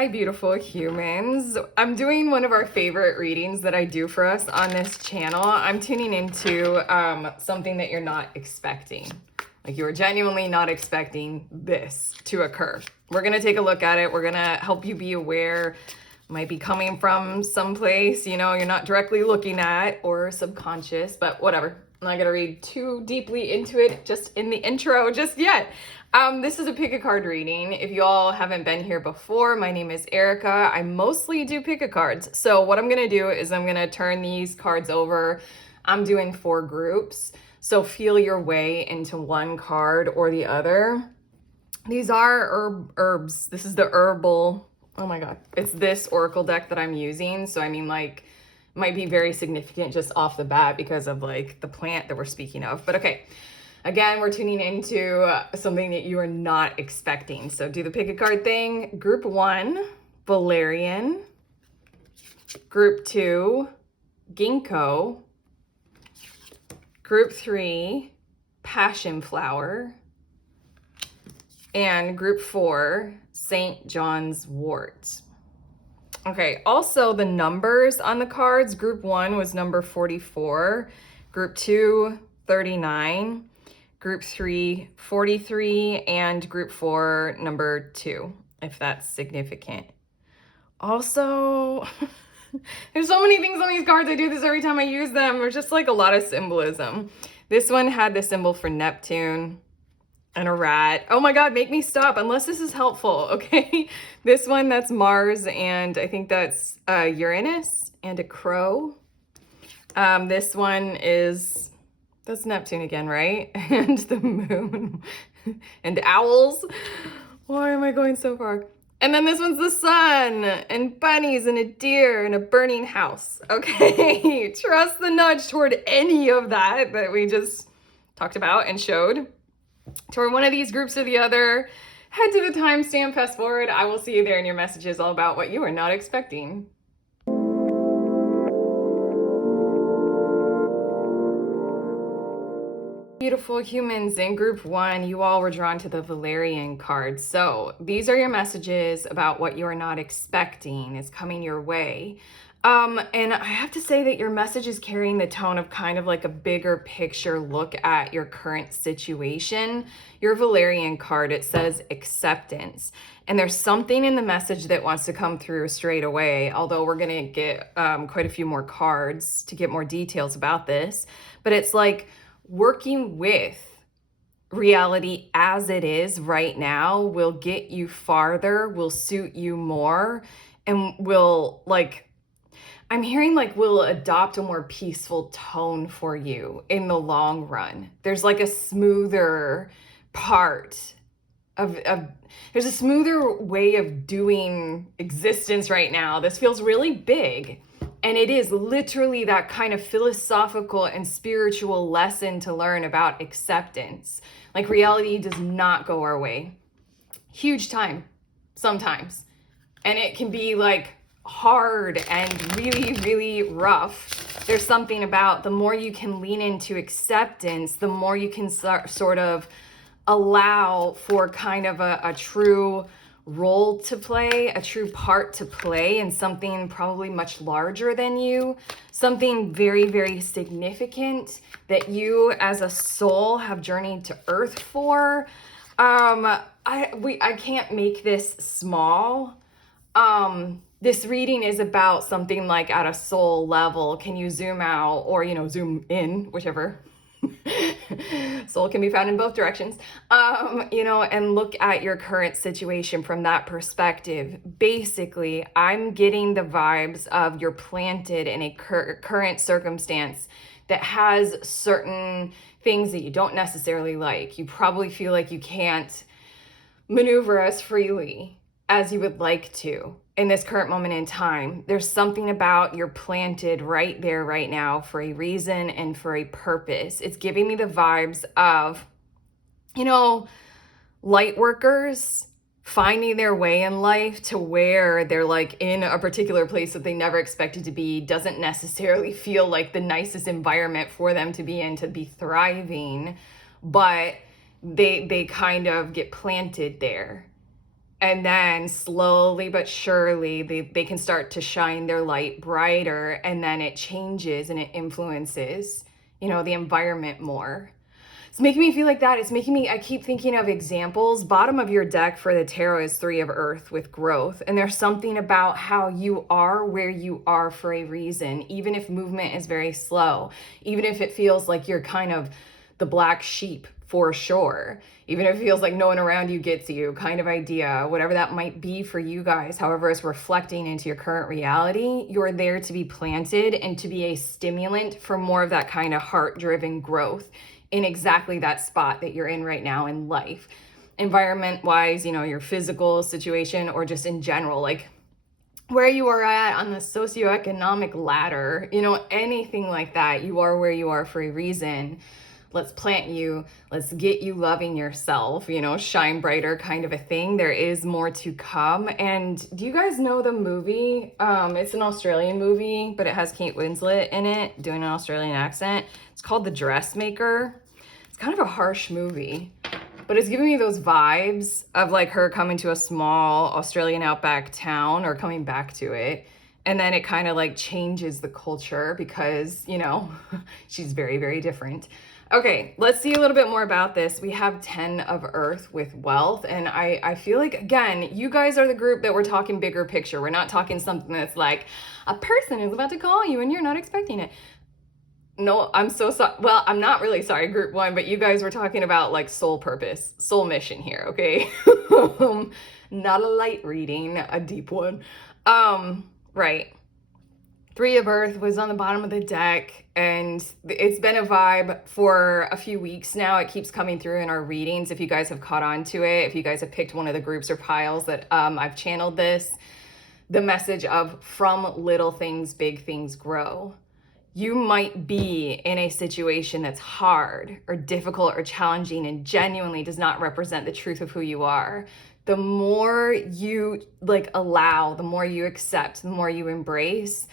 Hi, beautiful humans. I'm doing one of our favorite readings that I do for us on this channel. I'm tuning into something that you're not expecting. Like you are genuinely not expecting this to occur. We're going to take a look at it. We're going to help you be aware. It might be coming from someplace, you know, you're not directly looking at or subconscious, but whatever. I'm not going to read too deeply into it just in the intro just yet. This is a pick a card reading. If you all haven't been here before, my name is Erica. I mostly do pick a cards. So what I'm going to do is I'm going to turn these cards over. I'm doing 4 groups. So feel your way into one card or the other. These are herbs. This is the herbal. Oh my God. It's this oracle deck that I'm using. So I mean, like, might be very significant just off the bat because of like the plant that we're speaking of. But okay. Again, we're tuning into something that you are not expecting. So do the pick a card thing. Group 1, Valerian. Group 2, Ginkgo. Group 3, Passionflower. And group 4, St. John's wort. Okay, also the numbers on the cards. Group 1 was number 44. Group 2, 39. Group 3, 43, and group 4, number 2, if that's significant. Also, there's so many things on these cards. I do this every time I use them. There's just like a lot of symbolism. This one had the symbol for Neptune and a rat. Oh my God, make me stop unless this is helpful, okay? This one, that's Mars, and I think that's Uranus and a crow. This one is... that's Neptune again, right? And the moon and owls. Why am I going so far? And then this one's the sun and bunnies and a deer and a burning house. Okay, trust the nudge toward any of that we just talked about and showed. Toward one of these groups or the other, head to the timestamp, fast forward. I will see you there in your messages all about what you are not expecting. Beautiful humans, in group 1, you all were drawn to the Valerian card. So these are your messages about what you are not expecting is coming your way. And I have to say that your message is carrying the tone of kind of like a bigger picture look at your current situation. Your Valerian card, it says acceptance. And there's something in the message that wants to come through straight away, although we're going to get quite a few more cards to get more details about this. But it's like, working with reality as it is right now will get you farther, will suit you more, and will, like, I'm hearing like will adopt a more peaceful tone for you in the long run. There's like a smoother part of there's a smoother way of doing existence right now. This feels really big. And it is literally that kind of philosophical and spiritual lesson to learn about acceptance. Like reality does not go our way. Huge time, sometimes. And it can be like hard and really, really rough. There's something about the more you can lean into acceptance, the more you can sort of allow for kind of a true role to play, a true part to play in something probably much larger than you, something very, very significant that you as a soul have journeyed to earth for. I can't make this small. This reading is about something like at a soul level. Can you zoom out or, you know, zoom in, whichever. Soul can be found in both directions, you know, and look at your current situation from that perspective. Basically, I'm getting the vibes of you're planted in a current circumstance that has certain things that you don't necessarily like. You probably feel like you can't maneuver as freely as you would like to in this current moment in time. There's something about you're planted right there, right now for a reason and for a purpose. It's giving me the vibes of, you know, light workers finding their way in life to where they're like in a particular place that they never expected to be, doesn't necessarily feel like the nicest environment for them to be in, to be thriving, but they kind of get planted there. And then slowly but surely, they can start to shine their light brighter, and then it changes and it influences, the environment more. It's making me feel like that. It's making me, I keep thinking of examples. Bottom of your deck for the tarot is 3 of Earth with growth. And there's something about how you are where you are for a reason, even if movement is very slow, even if it feels like you're kind of the black sheep for sure, even if it feels like no one around you gets you, kind of idea, whatever that might be for you guys, however it's reflecting into your current reality, you're there to be planted and to be a stimulant for more of that kind of heart-driven growth in exactly that spot that you're in right now in life. Environment-wise, your physical situation, or just in general, like where you are at on the socioeconomic ladder, anything like that, you are where you are for a reason. Let's plant you, let's get you loving yourself, shine brighter kind of a thing. There is more to come. And do you guys know the movie? It's an Australian movie, but it has Kate Winslet in it doing an Australian accent. It's called The Dressmaker. It's kind of a harsh movie, but it's giving me those vibes of like her coming to a small Australian outback town, or coming back to it. And then it kind of like changes the culture because, she's very, very different. Okay, let's see a little bit more about this. We have 10 of Earth with wealth. And I feel like, again, you guys are the group that we're talking bigger picture. We're not talking something that's like a person is about to call you and you're not expecting it. No, I'm so sorry. Well, I'm not really sorry, group 1, but you guys were talking about like soul purpose, soul mission here, okay? Not a light reading, a deep one. Right. 3 of Earth was on the bottom of the deck, and it's been a vibe for a few weeks now. It keeps coming through in our readings. If you guys have caught on to it, if you guys have picked one of the groups or piles that I've channeled this, the message of from little things, big things grow. You might be in a situation that's hard or difficult or challenging and genuinely does not represent the truth of who you are. The more you allow, the more you accept, the more you embrace,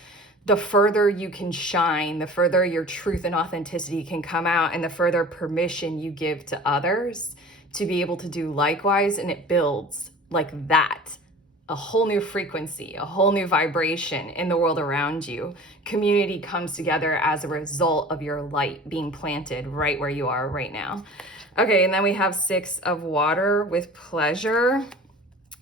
the further you can shine, the further your truth and authenticity can come out, and the further permission you give to others to be able to do likewise. And it builds like that. A whole new frequency, a whole new vibration in the world around you. Community comes together as a result of your light being planted right where you are right now. Okay, and then we have 6 of water with pleasure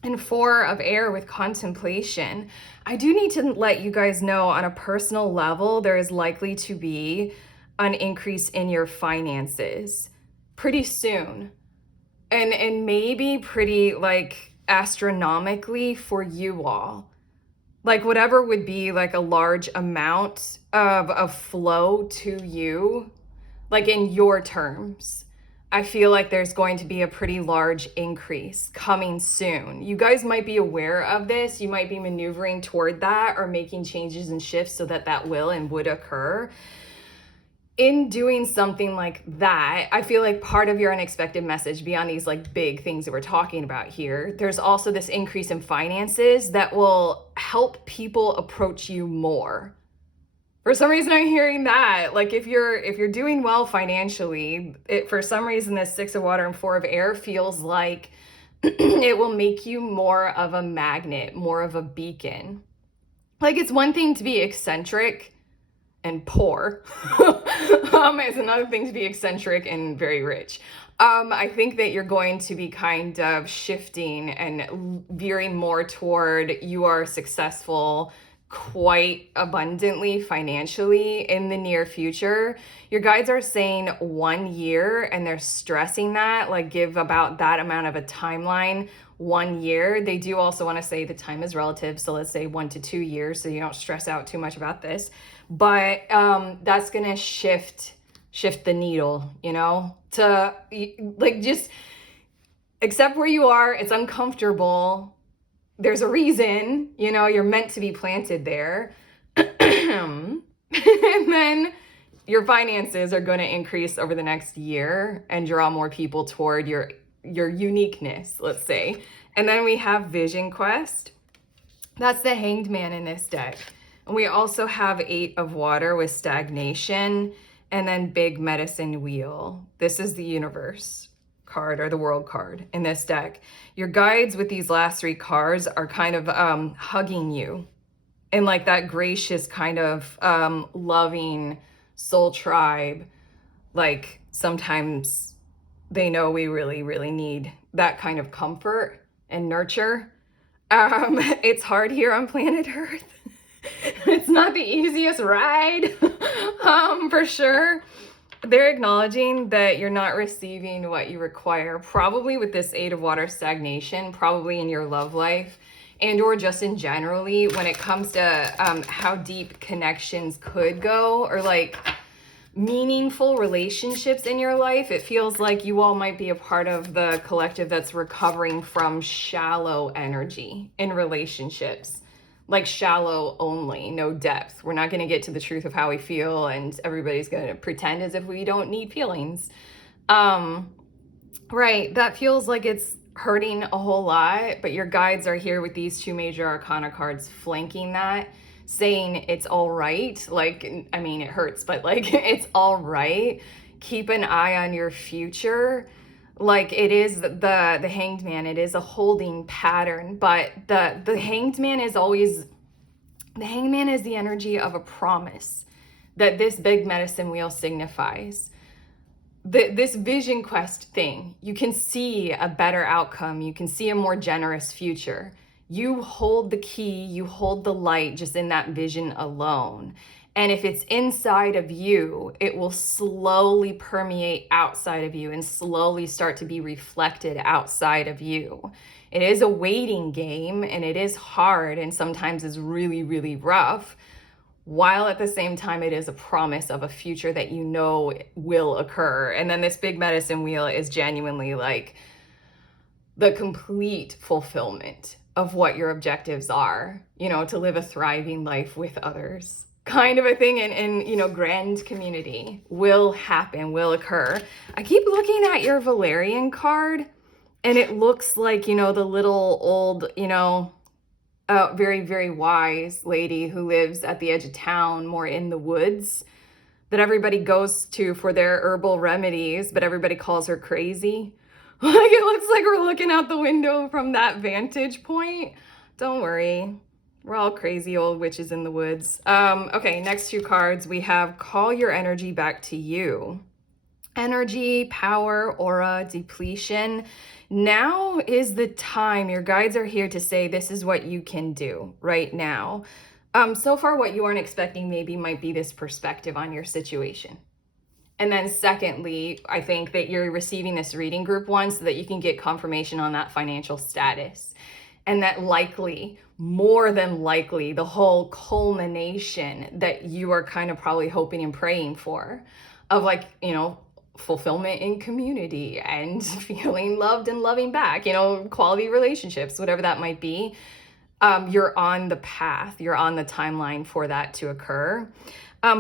and 4 of air with contemplation. I do need to let you guys know on a personal level, there is likely to be an increase in your finances pretty soon. And maybe pretty astronomically for you all. Like whatever would be like a large amount of flow to you, like in your terms. I feel like there's going to be a pretty large increase coming soon. You guys might be aware of this. You might be maneuvering toward that or making changes and shifts so that that will and would occur. In doing something like that, I feel like part of your unexpected message beyond these big things that we're talking about here, there's also this increase in finances that will help people approach you more. For some reason, I'm hearing that. Like if you're doing well financially, for some reason, this 6 of water and 4 of air feels like it will make you more of a magnet, more of a beacon. Like it's one thing to be eccentric and poor. It's another thing to be eccentric and very rich. I think that you're going to be kind of shifting and veering more toward you are successful quite abundantly financially in the near future. Your guides are saying 1 year, and they're stressing that, give about that amount of a timeline. 1 year. They do also want to say the time is relative. So let's say 1 to 2 years. So you don't stress out too much about this, but that's going to shift the needle, to just accept where you are. It's uncomfortable. There's a reason, you're meant to be planted there. And then your finances are going to increase over the next year and draw more people toward your uniqueness, let's say. And then we have Vision Quest. That's the Hanged Man in this deck. And we also have 8 of water with stagnation, and then Big Medicine Wheel. This is the universe card or the world card in this deck. Your guides with these last three cards are kind of hugging you in like that gracious kind of loving soul tribe. Like sometimes they know we really, really need that kind of comfort and nurture. It's hard here on planet Earth. It's not the easiest ride, for sure. They're acknowledging that you're not receiving what you require, probably with this Eight of Water stagnation, probably in your love life, and or just in generally when it comes to how deep connections could go, or like meaningful relationships in your life. It feels like you all might be a part of the collective that's recovering from shallow energy in relationships. Like shallow only, no depth. We're not going to get to the truth of how we feel, and everybody's going to pretend as if we don't need feelings. Right, that feels like it's hurting a whole lot, but your guides are here with these two major arcana cards flanking that, saying it's all right. Like, I mean, it hurts, but like, it's all right. Keep an eye on your future. Like, it is the Hanged Man, it is a holding pattern, but the Hanged Man is always, the Hanged Man is the energy of a promise that this big medicine wheel signifies. This vision quest thing, you can see a better outcome, you can see a more generous future. You hold the key, you hold the light just in that vision alone. And if it's inside of you, it will slowly permeate outside of you and slowly start to be reflected outside of you. It is a waiting game, and it is hard and sometimes is really, really rough, while at the same time it is a promise of a future that you know will occur. And then this big medicine wheel is genuinely like the complete fulfillment of what your objectives are, you know, to live a thriving life with others. Kind of a thing in you know, grand community will happen, will occur. I keep looking at your Valerian card, and it looks like, you know, the little old, you know, very, very wise lady who lives at the edge of town, more in the woods, that everybody goes to for their herbal remedies, but everybody calls her crazy. Like, it looks like we're looking out the window from that vantage point. Don't worry. We're all crazy old witches in the woods. Okay, next two cards, we have Call Your Energy Back to You. Energy, power, aura, depletion. Now is the time. Your guides are here to say this is what you can do right now. So far, what you aren't expecting maybe might be this perspective on your situation. And then secondly, I think that you're receiving this reading group one so that you can get confirmation on that financial status. And that likely, more than likely, the whole culmination that you are kind of probably hoping and praying for, of like, you know, fulfillment in community and feeling loved and loving back, you know, quality relationships, whatever that might be. You're on the path, you're on the timeline for that to occur.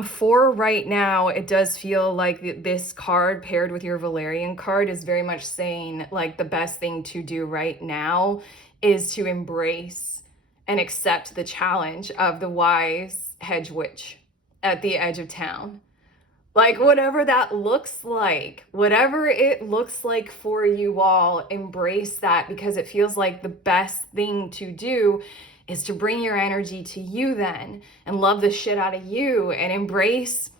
For right now, it does feel like this card paired with your Valerian card is very much saying like the best thing to do right now is to embrace and accept the challenge of the wise hedge witch at the edge of town. Like, whatever that looks like, whatever it looks like for you all, embrace that, because it feels like the best thing to do is to bring your energy to you then and love the shit out of you and embrace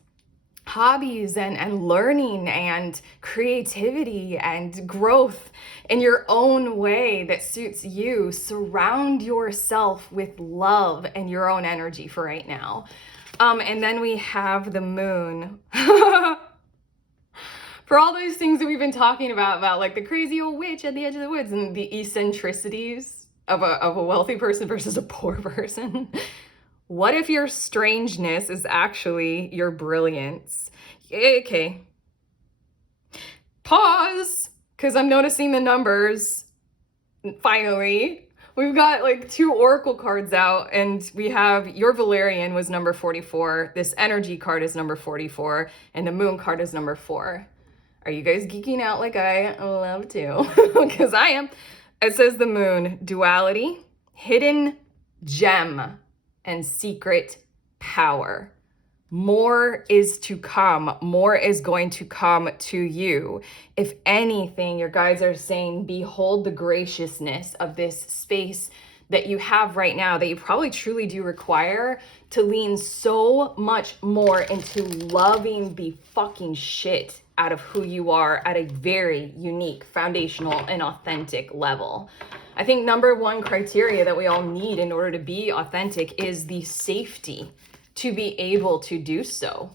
hobbies and learning and creativity and growth in your own way that suits you. Surround yourself with love and your own energy for right now. And then we have the moon. For all those things that we've been talking about like the crazy old witch at the edge of the woods and the eccentricities of a wealthy person versus a poor person. What if your strangeness is actually your brilliance? Okay. Pause, because I'm noticing the numbers. Finally, we've got like two oracle cards out, and we have your Valerian was number 44. This energy card is number 44, and the moon card is number 4. Are you guys geeking out like I love to? Because I am. It says the moon, duality, hidden gem, and secret power. more is to come. More is going to come to you. If anything, your guides are saying, behold the graciousness of this space that you have right now, that you probably truly do require to lean so much more into loving the fucking shit out of who you are at a very unique, foundational, and authentic level. I think number one criteria that we all need in order to be authentic is the safety to be able to do so.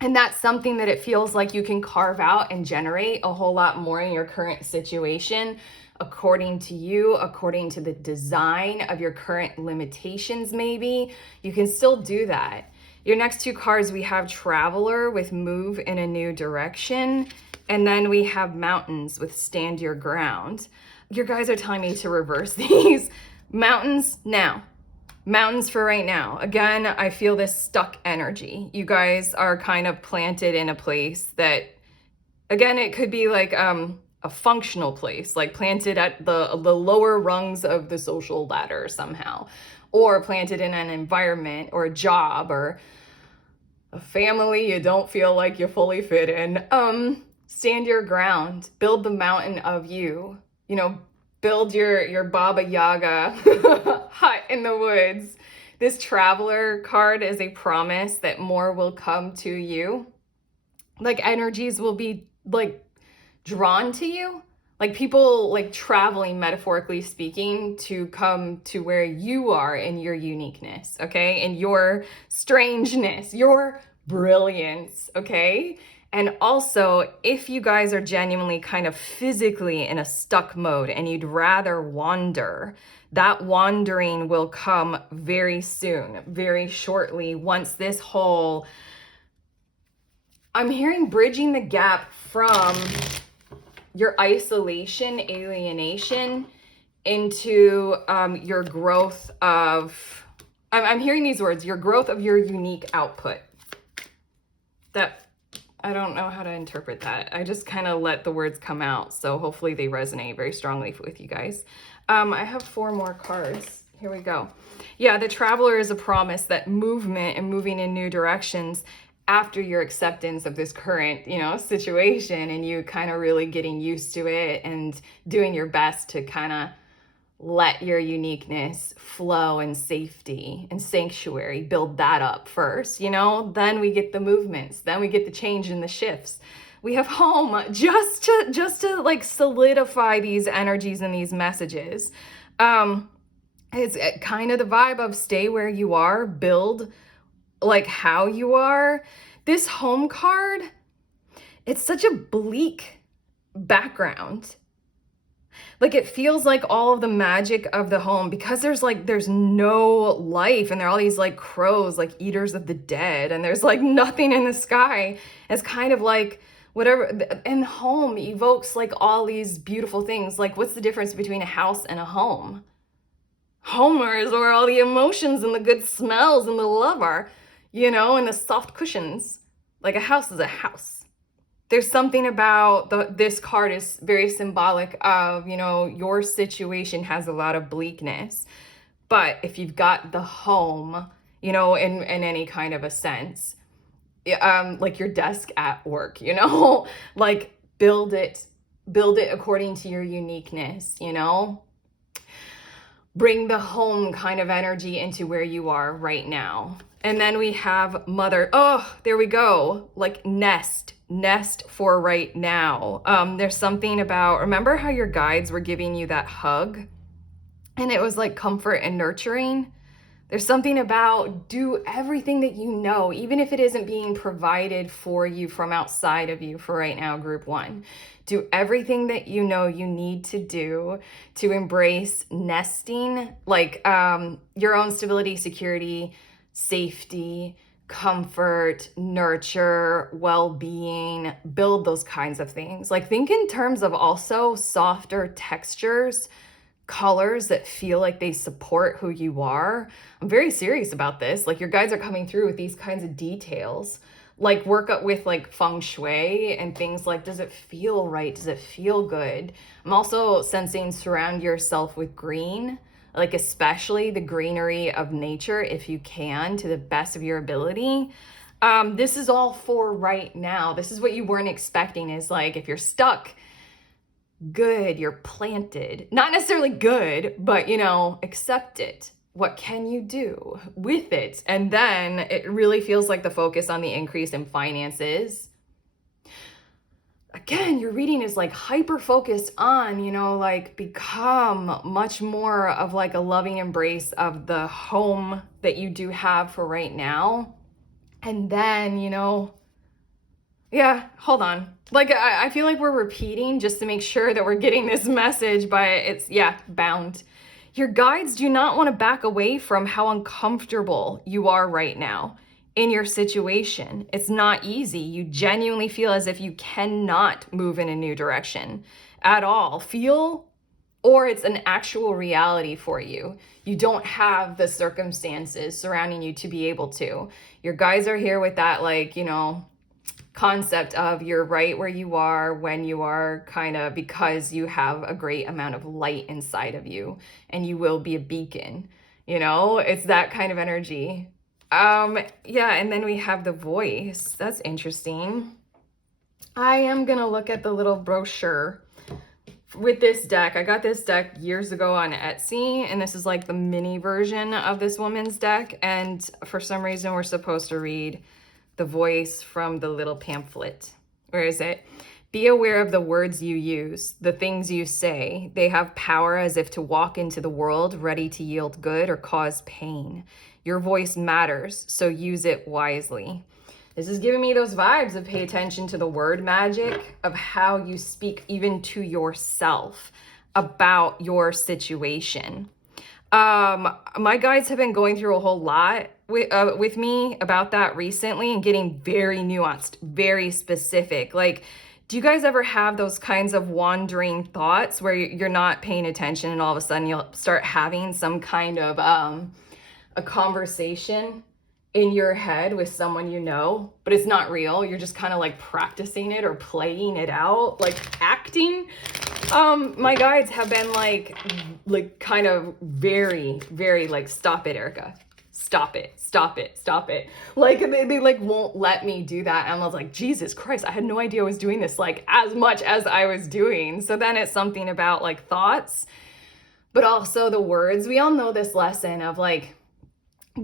And that's something that it feels like you can carve out and generate a whole lot more in your current situation, according to you, according to the design of your current limitations, maybe. You can still do that. Your next two cards, we have Traveler with Move in a New Direction. And then we have Mountains with Stand Your Ground. Your guys are telling me to reverse these. Mountains now. Mountains for right now. Again, I feel this stuck energy. You guys are kind of planted in a place that, again, it could be like a functional place, like planted at the lower rungs of the social ladder somehow, or planted in an environment or a job or a family you don't feel like you fully fit in. Stand your ground. Build the mountain of you. You know, build your Baba Yaga hut in the woods. This Traveler card is a promise that more will come to you. Like energies will be like drawn to you. Like people like traveling, metaphorically speaking, to come to where you are in your uniqueness, okay? And your strangeness, your brilliance, okay? And also, if you guys are genuinely kind of physically in a stuck mode and you'd rather wander, that wandering will come very soon, very shortly, once this whole, I'm hearing bridging the gap from your isolation, alienation, into your growth of, I'm hearing these words, your growth of your unique output. That, I don't know how to interpret that. I just kind of let the words come out. So hopefully they resonate very strongly with you guys. I have 4 more cards. Here we go. Yeah, the Traveler is a promise that movement and moving in new directions after your acceptance of this current, situation, and you kind of really getting used to it and doing your best to kind of let your uniqueness flow in safety and sanctuary, build that up first, then we get the movements, then we get the change and the shifts. We have home just to like solidify these energies and these messages. It's kind of the vibe of stay where you are, build like how you are. This home card, it's such a bleak background. Like it feels like all of the magic of the home, because there's no life, and there are all these like crows, like eaters of the dead, and there's like nothing in the sky. It's kind of like whatever, and home evokes like all these beautiful things. Like what's the difference between a house and a home? Home is where all the emotions and the good smells and the love are, and the soft cushions. Like a house is a house. There's something about this card is very symbolic of, your situation has a lot of bleakness. But if you've got the home, in any kind of a sense, like your desk at work, like build it according to your uniqueness, Bring the home kind of energy into where you are right now. And then we have Mother. Oh, there we go. Like nest for right now. There's something about, remember how your guides were giving you that hug and it was like comfort and nurturing? There's something about do everything that you know, even if it isn't being provided for you from outside of you for right now, group 1. Do everything that you know you need to do to embrace nesting, like your own stability, security, safety, comfort, nurture, well-being, build those kinds of things. Like think in terms of also softer textures, colors that feel like they support who you are. I'm very serious about this. Like your guides are coming through with these kinds of details. Like work up with like feng shui and things like, does it feel right? Does it feel good? I'm also sensing surround yourself with green, like especially the greenery of nature if you can, to the best of your ability. This is all for right now. This is what you weren't expecting, is like if you're stuck, good, you're planted. Not necessarily good, but accept it. What can you do with it? And then it really feels like the focus on the increase in finances. Again, your reading is like hyper focused on, like become much more of like a loving embrace of the home that you do have for right now. And then, yeah, hold on. Like, I feel like we're repeating just to make sure that we're getting this message, but it's, yeah, bound. Your guides do not want to back away from how uncomfortable you are right now in your situation. It's not easy. You genuinely feel as if you cannot move in a new direction at all. Or it's an actual reality for you. You don't have the circumstances surrounding you to be able to. Your guides are here with that, like, concept of you're right where you are when you are, kind of because you have a great amount of light inside of you and you will be a beacon. It's that kind of energy. Yeah, and then we have the voice. That's interesting. I am gonna look at the little brochure with this deck. I got this deck years ago on Etsy, and this is like the mini version of this woman's deck, and for some reason we're supposed to read the voice from the little pamphlet. Where is it? Be aware of the words you use, the things you say. They have power as if to walk into the world ready to yield good or cause pain. Your voice matters, so use it wisely. This is giving me those vibes of pay attention to the word magic, of how you speak even to yourself about your situation. My guides have been going through a whole lot with me about that recently and getting very nuanced, very specific. Like, do you guys ever have those kinds of wandering thoughts where you're not paying attention and all of a sudden you'll start having some kind of a conversation in your head with someone but it's not real? You're just kind of like practicing it or playing it out, like acting. My guides have been like kind of very, very like, stop it, Erica. Stop it. Like they like won't let me do that. And I was like, Jesus Christ, I had no idea I was doing this like as much as I was doing. So then it's something about like thoughts, but also the words. We all know this lesson of like,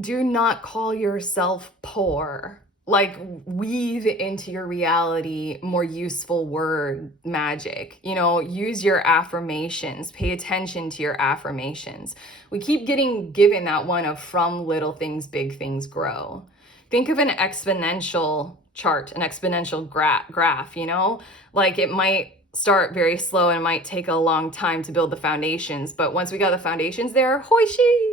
do not call yourself poor. Like, weave into your reality more useful word magic. Use your affirmations. Pay attention to your affirmations. We keep getting given that one of from little things, big things grow. Think of an exponential chart, an exponential graph, like it might start very slow and it might take a long time to build the foundations. But once we got the foundations there, hoishi!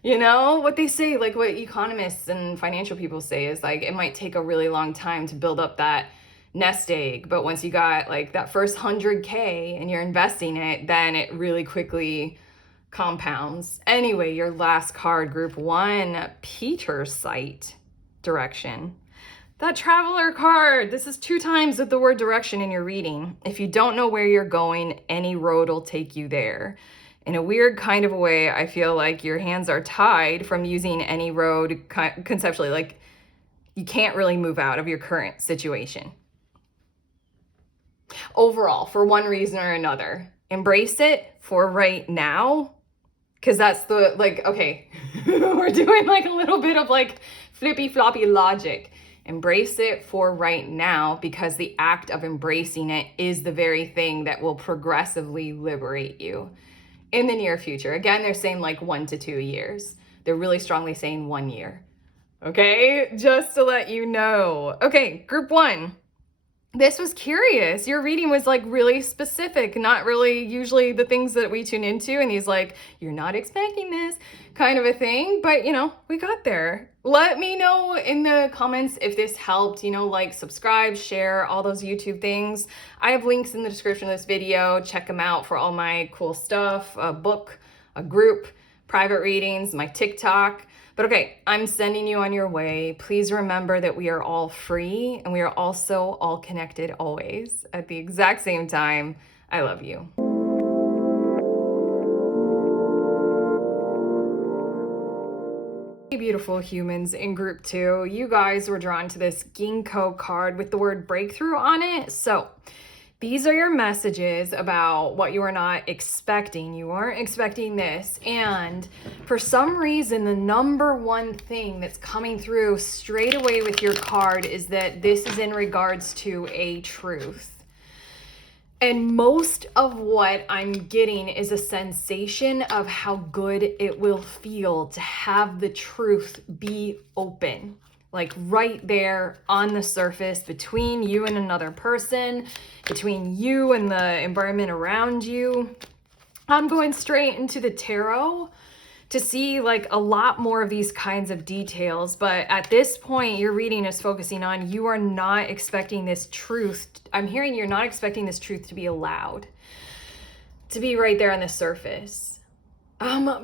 What they say, like what economists and financial people say is like, it might take a really long time to build up that nest egg. But once you got like that first 100K and you're investing it, then it really quickly compounds. Anyway, your last card, group 1, Peter Sight, direction. That traveler card, this is 2 times of the word direction in your reading. If you don't know where you're going, any road will take you there. In a weird kind of a way, I feel like your hands are tied from using any road conceptually. Like, you can't really move out of your current situation. Overall, for one reason or another, embrace it for right now. Because that's the, like, okay, we're doing like a little bit of like flippy floppy logic. Embrace it for right now, because the act of embracing it is the very thing that will progressively liberate you in the near future. Again, they're saying like 1 to 2 years. They're really strongly saying 1 year. Okay, just to let you know. Okay, group 1. This was curious. Your reading was like really specific, not really usually the things that we tune into, and he's like, you're not expecting this kind of a thing, but we got there. Let me know in the comments if this helped, like, subscribe, share, all those YouTube things. I have links in the description of this video. Check them out for all my cool stuff, a book, a group, private readings, my TikTok. But okay, I'm sending you on your way. Please remember that we are all free and we are also all connected always at the exact same time. I love you. Hey, beautiful humans in group 2, you guys were drawn to this Ginkgo card with the word breakthrough on it. So these are your messages about what you are not expecting. You aren't expecting this. And for some reason, the number one thing that's coming through straight away with your card is that this is in regards to a truth. And most of what I'm getting is a sensation of how good it will feel to have the truth be open. Like right there on the surface between you and another person, between you and the environment around you. I'm going straight into the tarot to see like a lot more of these kinds of details. But at this point, your reading is focusing on you are not expecting this truth. I'm hearing you're not expecting this truth to be allowed, to be right there on the surface.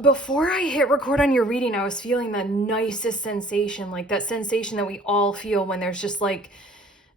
Before I hit record on your reading, I was feeling the nicest sensation, like that sensation that we all feel when there's just like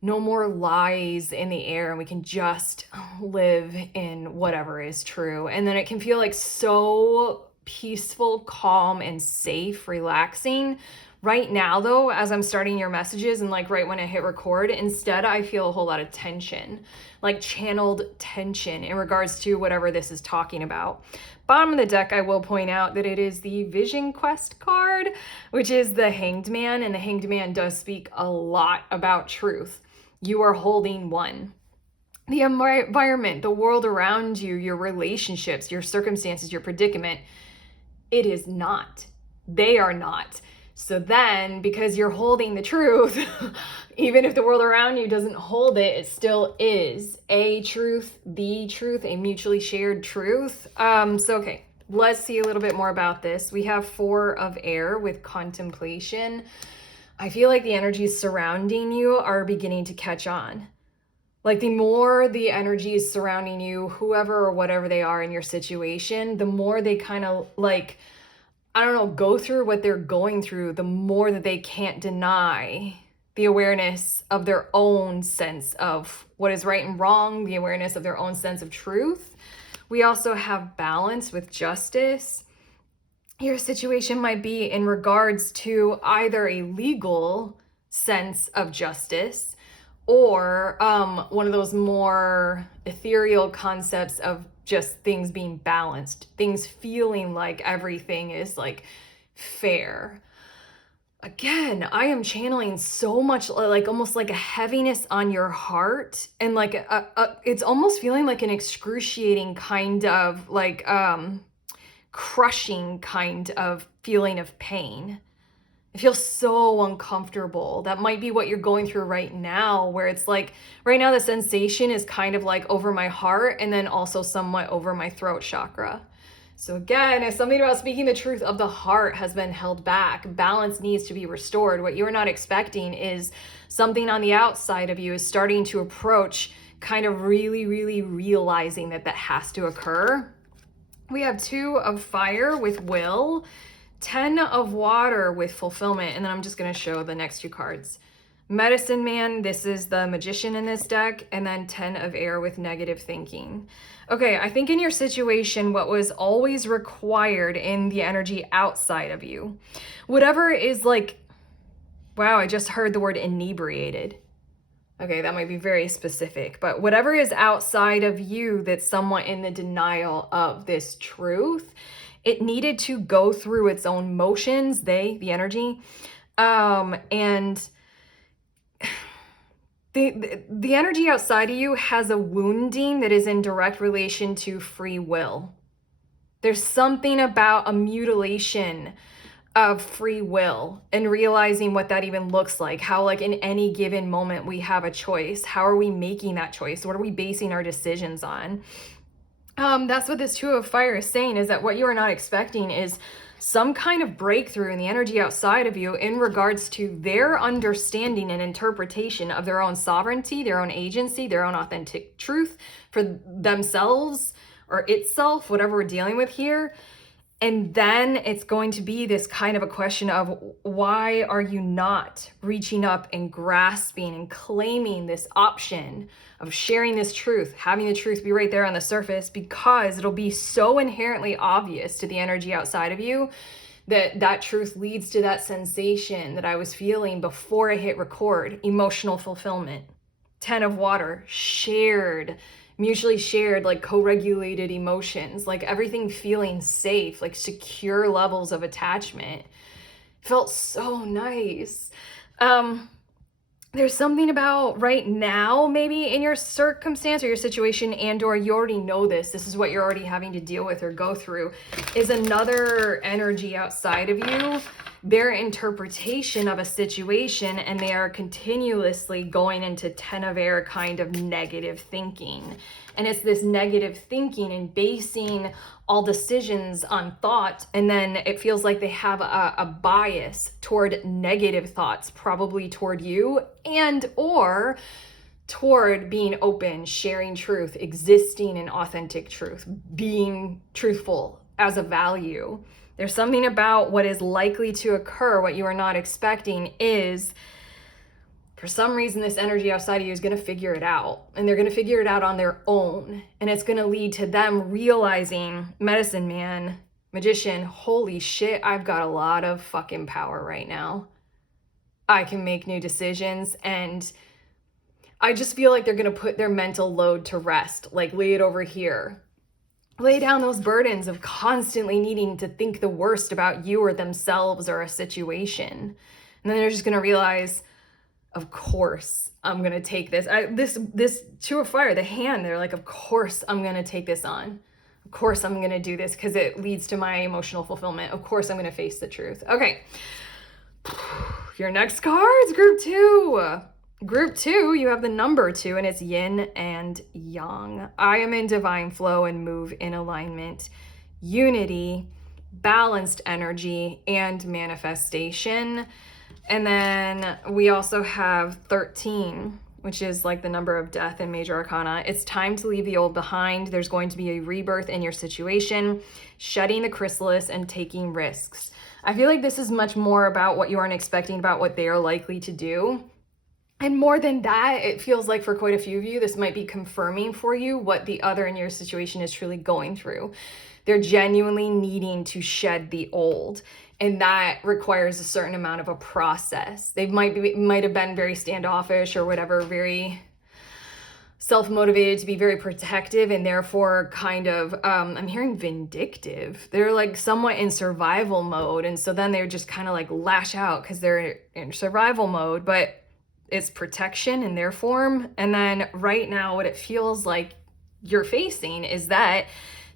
no more lies in the air and we can just live in whatever is true. And then it can feel like so peaceful, calm, and safe, relaxing. Right now, though, as I'm starting your messages and like right when I hit record, instead I feel a whole lot of tension, like channeled tension in regards to whatever this is talking about. Bottom of the deck, I will point out that it is the Vision Quest card, which is the Hanged Man, and the Hanged Man does speak a lot about truth. You are holding one. The environment, the world around you, your relationships, your circumstances, your predicament, it is not. They are not. So then, because you're holding the truth, even if the world around you doesn't hold it, it still is a truth, the truth, a mutually shared truth. Okay, let's see a little bit more about this. We have 4 of air with contemplation. I feel like the energies surrounding you are beginning to catch on. Like the more the energy is surrounding you, whoever or whatever they are in your situation, the more they kind of like, I don't know, go through what they're going through, the more that they can't deny the awareness of their own sense of what is right and wrong, the awareness of their own sense of truth. We also have balance with justice. Your situation might be in regards to either a legal sense of justice or one of those more ethereal concepts of just things being balanced, things feeling like everything is like fair. Again, I am channeling so much like almost like a heaviness on your heart, and like it's almost feeling like an excruciating kind of like crushing kind of feeling of pain. It feels so uncomfortable. That might be what you're going through right now, where it's like right now the sensation is kind of like over my heart and then also somewhat over my throat chakra. So again, if something about speaking the truth of the heart has been held back, balance needs to be restored. What you're not expecting is something on the outside of you is starting to approach, kind of really realizing that that has to occur. We have 2 of fire with will, 10 of water with fulfillment, and then I'm just going to show the next 2 cards. Medicine Man, this is the magician in this deck, and then 10 of air with negative thinking. Okay, I think in your situation, what was always required in the energy outside of you, whatever is like, wow, I just heard the word inebriated. Okay, that might be very specific, but whatever is outside of you that's somewhat in the denial of this truth, it needed to go through its own motions, the energy, and the energy outside of you has a wounding that is in direct relation to free will. There's something about a mutilation of free will and realizing what that even looks like, how like in any given moment we have a choice. How are we making that choice? What are we basing our decisions on? That's what this 2 of fire is saying, is that what you are not expecting is some kind of breakthrough in the energy outside of you in regards to their understanding and interpretation of their own sovereignty, their own agency, their own authentic truth for themselves or itself, whatever we're dealing with here. And then it's going to be this kind of a question of why are you not reaching up and grasping and claiming this option of sharing this truth, having the truth be right there on the surface, because it'll be so inherently obvious to the energy outside of you that truth leads to that sensation that I was feeling before I hit record. Emotional fulfillment. 10 of water, shared, mutually shared, like co-regulated emotions, like everything feeling safe, like secure levels of attachment. Felt so nice. There's something about right now, maybe in your circumstance or your situation, and or you already know this is what you're already having to deal with or go through, is another energy outside of you, their interpretation of a situation, and they are continuously going into 10 of air kind of negative thinking. And it's this negative thinking and basing all decisions on thought, and then it feels like they have a bias toward negative thoughts, probably toward you, and or toward being open, sharing truth, existing in authentic truth, being truthful as a value. There's something about what is likely to occur, what you are not expecting is, for some reason, this energy outside of you is going to figure it out, and they're going to figure it out on their own. And it's going to lead to them realizing, medicine man, magician, holy shit, I've got a lot of fucking power right now. I can make new decisions. And I just feel like they're going to put their mental load to rest, like lay it over here. Lay down those burdens of constantly needing to think the worst about you or themselves or a situation. And then they're just going to realize, of course, I'm going to take this. This two of fire, the hand, they're like, of course, I'm going to take this on. Of course, I'm going to do this because it leads to my emotional fulfillment. Of course, I'm going to face the truth. Okay. Your next card is group 2. Group 2, you have the number 2, and it's yin and yang. I am in divine flow and move in alignment, unity, balanced energy, and manifestation. And then we also have 13, which is like the number of death in major arcana. It's time to leave the old behind. There's going to be a rebirth in your situation, shedding the chrysalis and taking risks. I feel like this is much more about what you aren't expecting, about what they are likely to do. And more than that, it feels like for quite a few of you, this might be confirming for you what the other in your situation is truly going through. They're genuinely needing to shed the old. And that requires a certain amount of a process. They might have been very standoffish or whatever, very self-motivated to be very protective, and therefore kind of, I'm hearing vindictive. They're like somewhat in survival mode. And so then they just kind of like lash out because they're in survival mode, but it's protection in their form. And then right now, what it feels like you're facing is that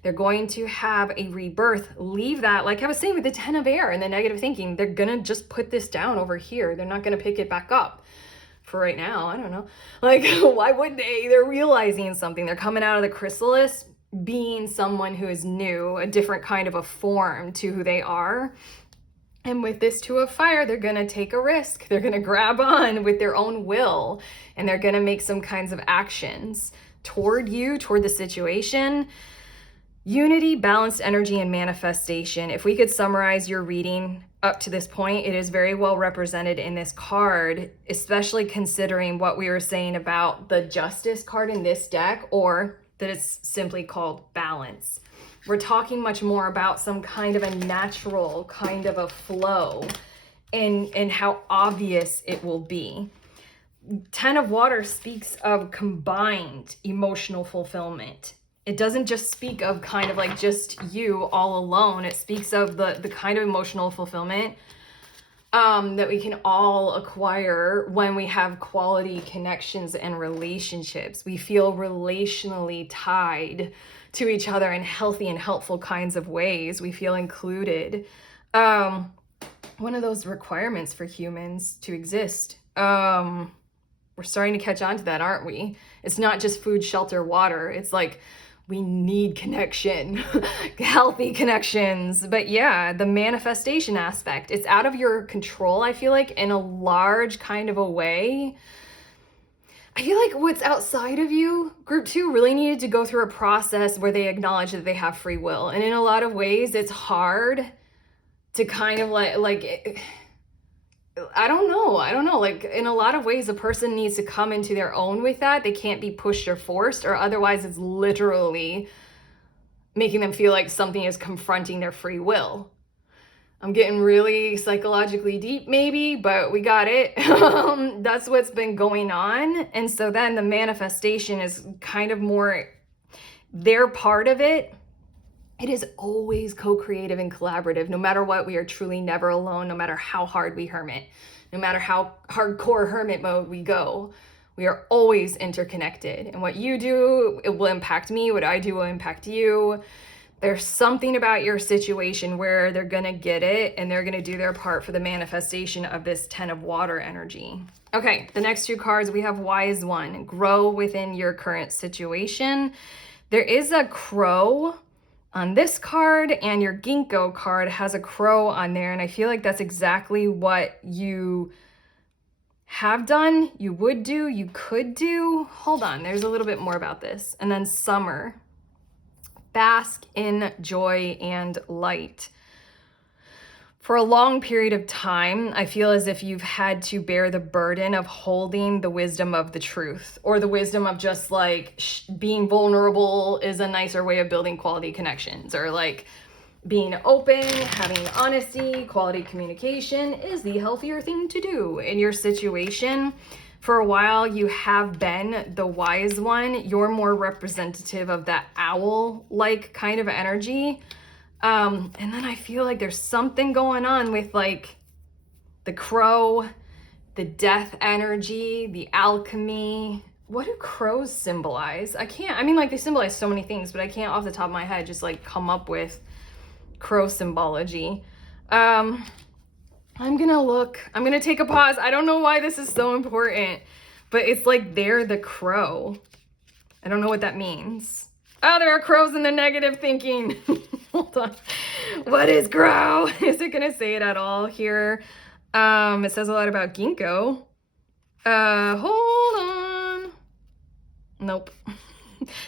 they're going to have a rebirth. Leave that, like I was saying with the 10 of air and the negative thinking, they're going to just put this down over here. They're not going to pick it back up for right now. I don't know. Like, why would they? They're realizing something. They're coming out of the chrysalis, being someone who is new, a different kind of a form to who they are. And with this 2 of fire, they're going to take a risk. They're going to grab on with their own will, and they're going to make some kinds of actions toward you, toward the situation. Unity, balanced energy, and manifestation. If we could summarize your reading up to this point, it is very well represented in this card, especially considering what we were saying about the Justice card in this deck, or that it's simply called balance. We're talking much more about some kind of a natural kind of a flow and how obvious it will be. 10 of water speaks of combined emotional fulfillment. It doesn't just speak of kind of like just you all alone. It speaks of the kind of emotional fulfillment that we can all acquire when we have quality connections and relationships. We feel relationally tied to each other in healthy and helpful kinds of ways. We feel included. One of those requirements for humans to exist. We're starting to catch on to that, aren't we? It's not just food, shelter, water. It's like, we need connection, healthy connections. But yeah, the manifestation aspect, it's out of your control, I feel like, in a large kind of a way. I feel like what's outside of you, group 2 really needed to go through a process where they acknowledge that they have free will. And in a lot of ways, it's hard to kind of I don't know. Like, in a lot of ways, a person needs to come into their own with that. They can't be pushed or forced, or otherwise it's literally making them feel like something is confronting their free will. I'm getting really psychologically deep maybe, but we got it. That's what's been going on. And so then the manifestation is kind of more their part of it. It is always co-creative and collaborative. No matter what, we are truly never alone, no matter how hard we hermit, no matter how hardcore hermit mode we go. We are always interconnected. And what you do, it will impact me. What I do will impact you. There's something about your situation where they're going to get it and they're going to do their part for the manifestation of this 10 of water energy. Okay, the next two cards, we have Wise One. Grow within your current situation. There is a crow on this card, and your Ginkgo card has a crow on there, and I feel like that's exactly what you have done, you would do, you could do. Hold on, there's a little bit more about this. And then Summer. Bask in joy and light. For a long period of time, I feel as if you've had to bear the burden of holding the wisdom of the truth, or the wisdom of just like being vulnerable is a nicer way of building quality connections, or like being open, having honesty, quality communication is the healthier thing to do in your situation. For a while, you have been the wise one. You're more representative of that owl-like kind of energy. And then I feel like there's something going on with like the crow, the death energy, the alchemy. What do crows symbolize? I mean, like they symbolize so many things, but I can't off the top of my head just like come up with crow symbology. I'm gonna take a pause. I don't know why this is so important, but it's like they're the crow. I don't know what that means. Oh, there are crows in the negative thinking. Hold on. What is crow? Is it gonna say it at all here? It says a lot about Ginkgo. Hold on. Nope.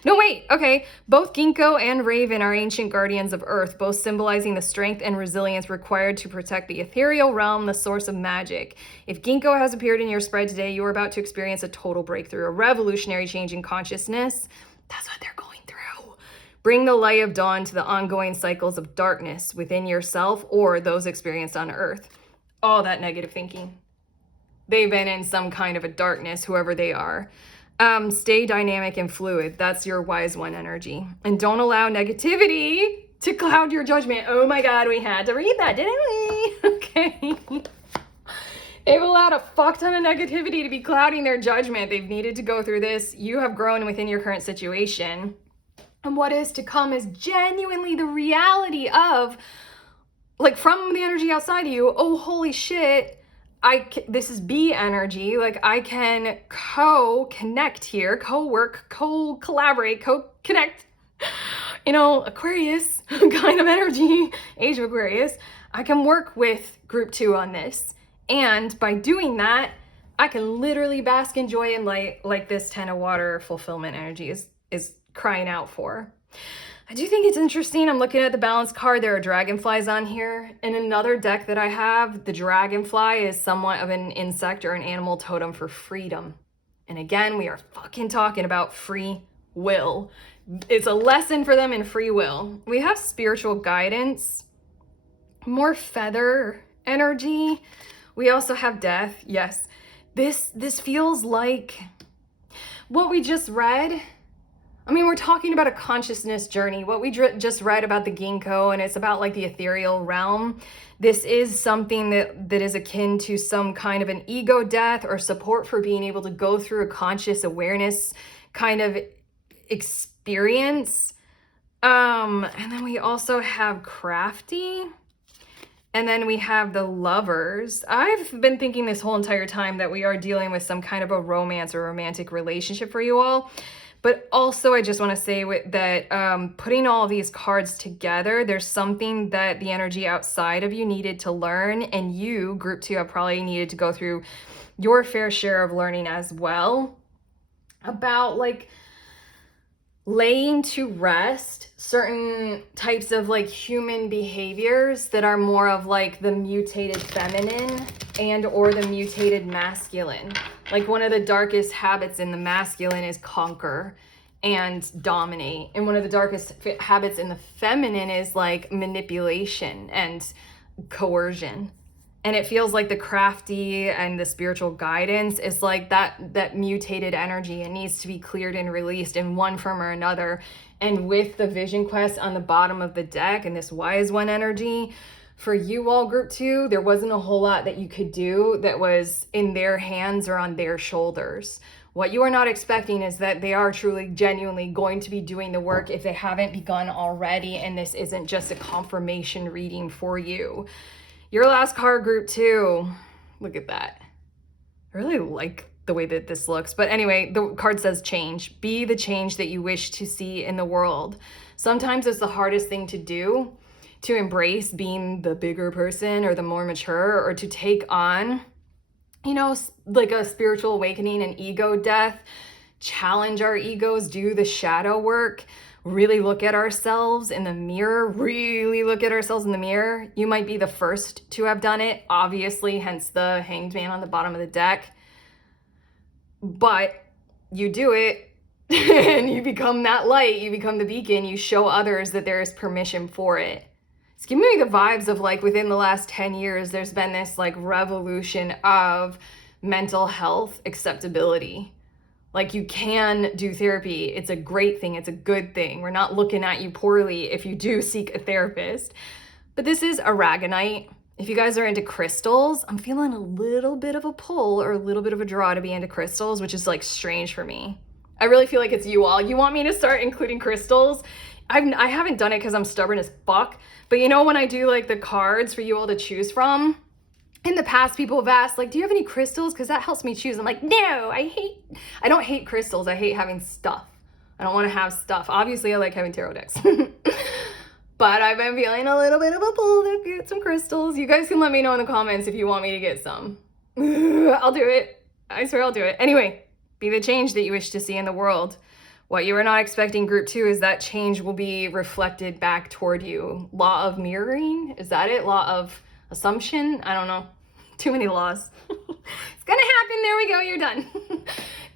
No, wait, okay. Both Ginkgo and Raven are ancient guardians of Earth, both symbolizing the strength and resilience required to protect the ethereal realm, the source of magic. If Ginkgo has appeared in your spread today, you are about to experience a total breakthrough, a revolutionary change in consciousness. That's what they're going through. Bring the light of dawn to the ongoing cycles of darkness within yourself or those experienced on Earth. All that negative thinking. They've been in some kind of a darkness, whoever they are. Stay dynamic and fluid. That's your wise one energy. And don't allow negativity to cloud your judgment. Oh my God, we had to read that, didn't we? Okay. They've allowed a fuck ton of negativity to be clouding their judgment. They've needed to go through this. You have grown within your current situation. And what is to come is genuinely the reality of, like, from the energy outside of you, oh, holy shit, this is B energy, like I can co-connect here, co-work, co-collaborate, co-connect, Aquarius kind of energy, age of Aquarius. I can work with group 2 on this. And by doing that, I can literally bask in joy and light like this 10 of water fulfillment energy is crying out for. I do think it's interesting. I'm looking at the balance card. There are dragonflies on here. In another deck that I have, the dragonfly is somewhat of an insect or an animal totem for freedom. And again, we are fucking talking about free will. It's a lesson for them in free will. We have spiritual guidance, more feather energy. We also have death. Yes, this feels like what we just read. I mean, we're talking about a consciousness journey. What we just read about the Ginkgo, and it's about like the ethereal realm. This is something that is akin to some kind of an ego death or support for being able to go through a conscious awareness kind of experience. And then we also have crafty. And then we have the lovers. I've been thinking this whole entire time that we are dealing with some kind of a romance or romantic relationship for you all. But also, I just want to say that putting all these cards together, there's something that the energy outside of you needed to learn, and you, group 2, have probably needed to go through your fair share of learning as well about like laying to rest certain types of like human behaviors that are more of like the mutated feminine and or the mutated masculine. Like one of the darkest habits in the masculine is conquer and dominate. And one of the darkest habits in the feminine is like manipulation and coercion. And it feels like the crafty and the spiritual guidance is like that mutated energy. It needs to be cleared and released in one form or another. And with the vision quest on the bottom of the deck and this wise one energy, for you all group 2, there wasn't a whole lot that you could do that was in their hands or on their shoulders. What you are not expecting is that they are truly, genuinely going to be doing the work if they haven't begun already, and this isn't just a confirmation reading for you. Your last card, group 2. Look at that. I really like the way that this looks. But anyway, the card says change. Be the change that you wish to see in the world. Sometimes it's the hardest thing to do, to embrace being the bigger person or the more mature, or to take on, you know, like a spiritual awakening and ego death, challenge our egos, do the shadow work, really look at ourselves in the mirror, really look at ourselves in the mirror. You might be the first to have done it, obviously, hence the Hanged Man on the bottom of the deck. But you do it and you become that light, you become the beacon, you show others that there is permission for it. It's giving me the vibes of like within the last 10 years, there's been this like revolution of mental health acceptability. Like you can do therapy. It's a great thing. It's a good thing. We're not looking at you poorly if you do seek a therapist. But this is aragonite. If you guys are into crystals, I'm feeling a little bit of a pull or a little bit of a draw to be into crystals, which is like strange for me. I really feel like it's you all. You want me to start including crystals? I haven't done it because I'm stubborn as fuck. But you know when I do like the cards for you all to choose from? In the past, people have asked, like, do you have any crystals? Because that helps me choose. I'm like, no, I don't hate crystals. I hate having stuff. I don't want to have stuff. Obviously, I like having tarot decks. But I've been feeling a little bit of a pull to get some crystals. You guys can let me know in the comments if you want me to get some. I'll do it. I swear I'll do it. Anyway, be the change that you wish to see in the world. What you are not expecting, group 2, is that change will be reflected back toward you. Law of mirroring? Is that it? Law of assumption? I don't know. Too many laws. It's gonna happen. There we go. You're done.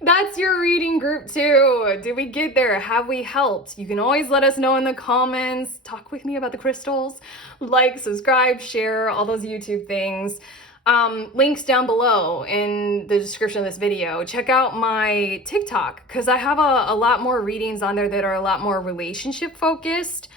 That's your reading, group 2. Did we get there? Have we helped? You can always let us know in the comments. Talk with me about the crystals. Like, subscribe, share, all those YouTube things. Links down below in the description of this video. Check out my TikTok because I have a lot more readings on there that are a lot more relationship focused.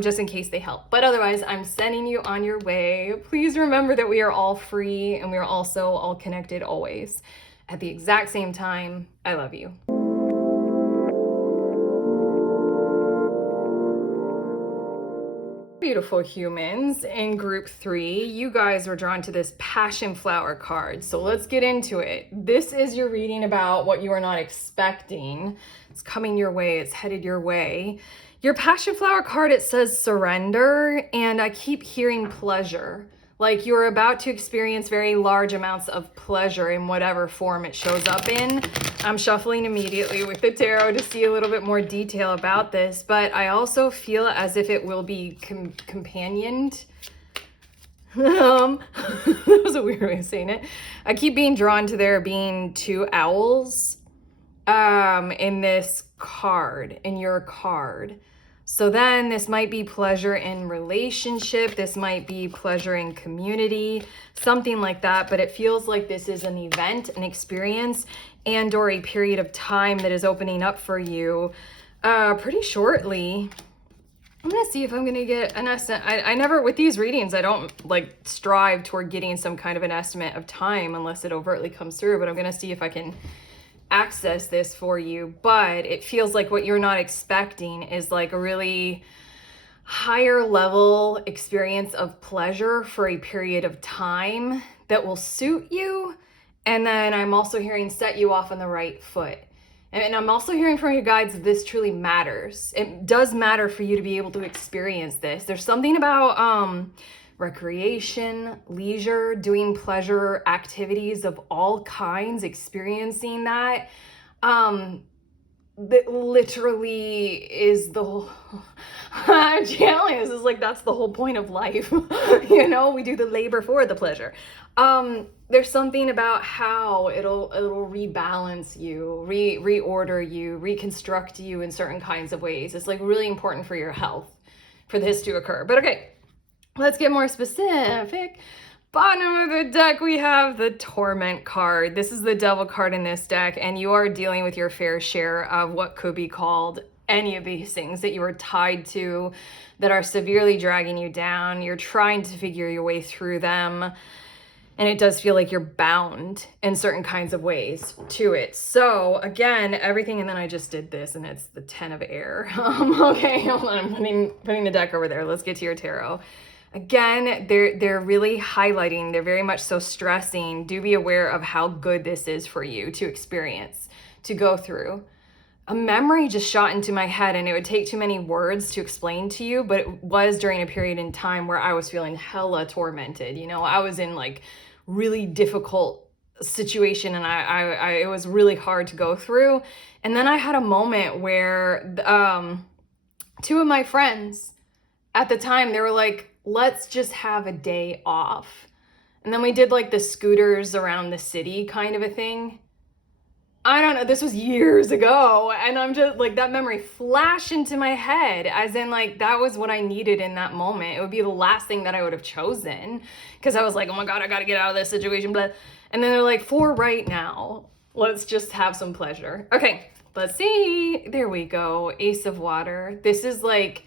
Just in case they help. But otherwise, I'm sending you on your way. Please remember that we are all free and we are also all connected always. At the exact same time, I love you. Beautiful humans in group 3, you guys were drawn to this Passionflower card. So let's get into it. This is your reading about what you are not expecting. It's coming your way. It's headed your way. Your Passionflower card, it says surrender, and I keep hearing pleasure. Like you're about to experience very large amounts of pleasure in whatever form it shows up in. I'm shuffling immediately with the tarot to see a little bit more detail about this, but I also feel as if it will be companioned. That was a weird way of saying it. I keep being drawn to there being 2 owls in this card, in your card. So then this might be pleasure in relationship, this might be pleasure in community, something like that, but it feels like this is an event, an experience, and or a period of time that is opening up for you pretty shortly. I'm gonna see if I'm gonna get an estimate. I never, with these readings, I don't like strive toward getting some kind of an estimate of time unless it overtly comes through, but I'm gonna see if I can access this for you. But it feels like what you're not expecting is like a really higher level experience of pleasure for a period of time that will suit you. And then I'm also hearing set you off on the right foot. And I'm also hearing from your guides that this truly matters. It does matter for you to be able to experience this. There's something about recreation, leisure, doing pleasure activities of all kinds, experiencing that. That literally is the whole channeling. This is like, that's the whole point of life. You know, we do the labor for the pleasure. There's something about how it'll rebalance you, reorder you, reconstruct you in certain kinds of ways. It's like really important for your health for this to occur. But okay, Let's get more specific. Bottom of the deck, we have the Torment card. This is the devil card in this deck, and you are dealing with your fair share of what could be called any of these things that you are tied to, that are severely dragging you down. You're trying to figure your way through them, and it does feel like you're bound in certain kinds of ways to it. So again, everything, and then I just did this, and it's the 10 of air. Okay, hold on, I'm putting the deck over there. Let's get to your tarot. Again, they're really highlighting, they're very much so stressing, do be aware of how good this is for you to experience, to go through. A memory just shot into my head, and it would take too many words to explain to you, but it was during a period in time where I was feeling hella tormented. You know, I was in like really difficult situation, and I it was really hard to go through. And then I had a moment where two of my friends at the time, they were like, let's just have a day off. And then we did like the scooters around the city kind of a thing. I don't know, this was years ago, and I'm just like, that memory flashed into my head, as in like, that was what I needed in that moment. It would be the last thing that I would have chosen, because I was like, oh my God, I gotta get out of this situation. But and then they're like, for right now, let's just have some pleasure. Okay, let's see. There we go. Ace of Water. This is like,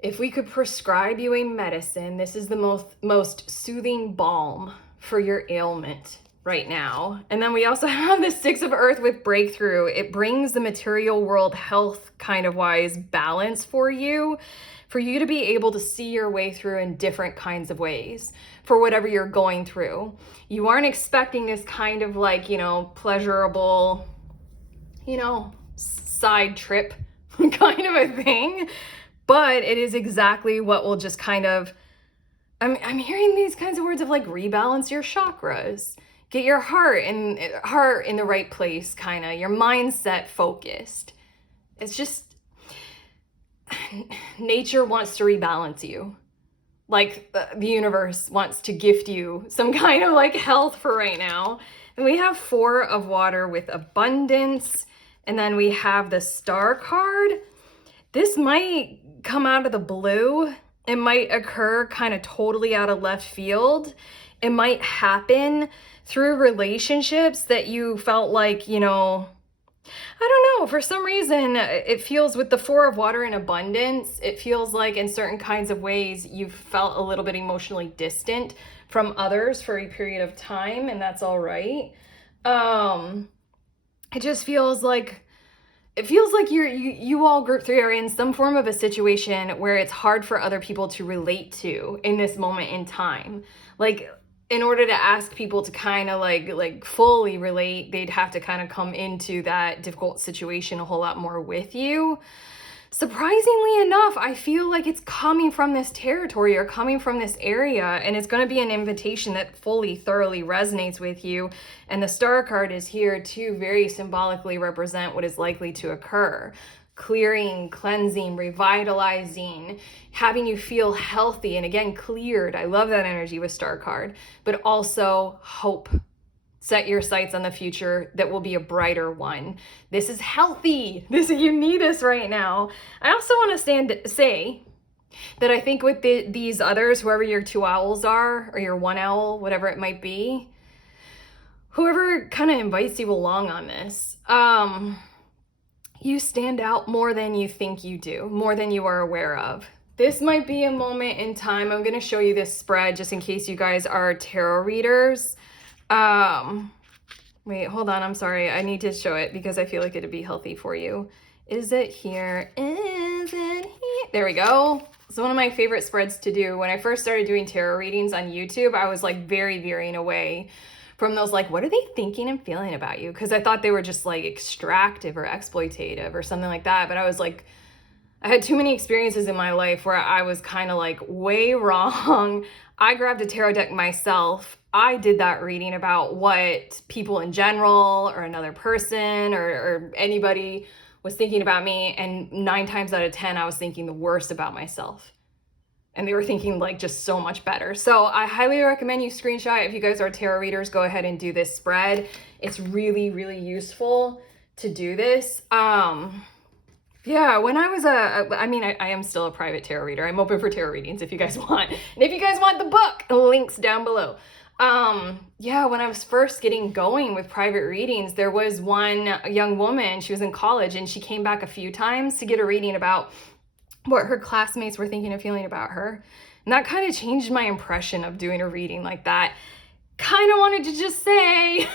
if we could prescribe you a medicine, this is the most soothing balm for your ailment right now. And then we also have the Six of Earth with breakthrough. It brings the material world health kind of wise balance for you to be able to see your way through in different kinds of ways for whatever you're going through. You aren't expecting this kind of like, pleasurable, side trip kind of a thing. But it is exactly what will just kind of, I'm hearing these kinds of words of like rebalance your chakras, get your heart in the right place, kind of your mindset focused. It's just, nature wants to rebalance you. Like the universe wants to gift you some kind of like health for right now. And we have Four of Water with abundance. And then we have the Star card. This might come out of the blue. It might occur kind of totally out of left field. It might happen through relationships that you felt like, I don't know, for some reason, it feels with the Four of Water in abundance, it feels like in certain kinds of ways you've felt a little bit emotionally distant from others for a period of time, and that's all right. It just feels like, you all group three are in some form of a situation where it's hard for other people to relate to in this moment in time. Like, in order to ask people to kind of like fully relate, they'd have to kind of come into that difficult situation a whole lot more with you. Surprisingly enough, I feel like it's coming from this territory or coming from this area, and it's going to be an invitation that fully, thoroughly resonates with you. And the Star card is here to very symbolically represent what is likely to occur. Clearing, cleansing, revitalizing, having you feel healthy and again, cleared. I love that energy with Star card, but also hope. Set your sights on the future that will be a brighter one. This is healthy. You need this right now. I also want to say that I think with these others, whoever your two owls are, or your one owl, whatever it might be, whoever kind of invites you along on this, you stand out more than you think you do, more than you are aware of. This might be a moment in time. I'm going to show you this spread just in case you guys are tarot readers. Wait, hold on. I'm sorry. I need to show it because I feel like it'd be healthy for you. Is it here? Is it here? There we go. It's one of my favorite spreads to do. When I first started doing tarot readings on YouTube, I was like very veering away from those, like, what are they thinking and feeling about you? Because I thought they were just like extractive or exploitative or something like that. But I was like, I had too many experiences in my life where I was kind of like way wrong. I grabbed a tarot deck myself. I did that reading about what people in general or another person or anybody was thinking about me. And 9 times out of 10, I was thinking the worst about myself. And they were thinking like just so much better. So I highly recommend you screenshot. If you guys are tarot readers, go ahead and do this spread. It's really, really useful to do this. Yeah, when I was I mean, I am still a private tarot reader. I'm open for tarot readings if you guys want. And if you guys want the book, links down below. Yeah, when I was first getting going with private readings, there was one young woman, she was in college, and she came back a few times to get a reading about what her classmates were thinking and feeling about her. And that kind of changed my impression of doing a reading like that. Kind of wanted to just say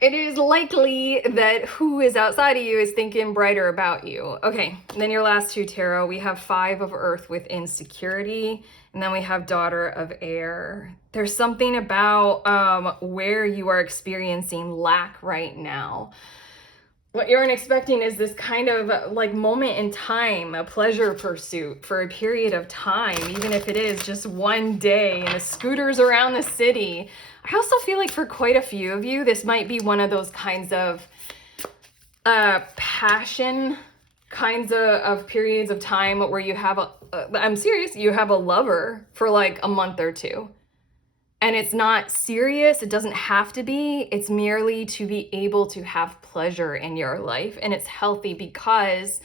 it is likely that who is outside of you is thinking brighter about you. Okay, then your last two tarot, we have Five of Earth with insecurity, and then we have Daughter of Air. There's something about where you are experiencing lack right now. What you're expecting is this kind of like moment in time, a pleasure pursuit for a period of time, even if it is just one day and the scooters around the city. I also feel like for quite a few of you, this might be one of those kinds of passion kinds of periods of time where you have I'm serious, you have a lover for like a month or two. And it's not serious, it doesn't have to be, it's merely to be able to have pleasure in your life. And it's healthy because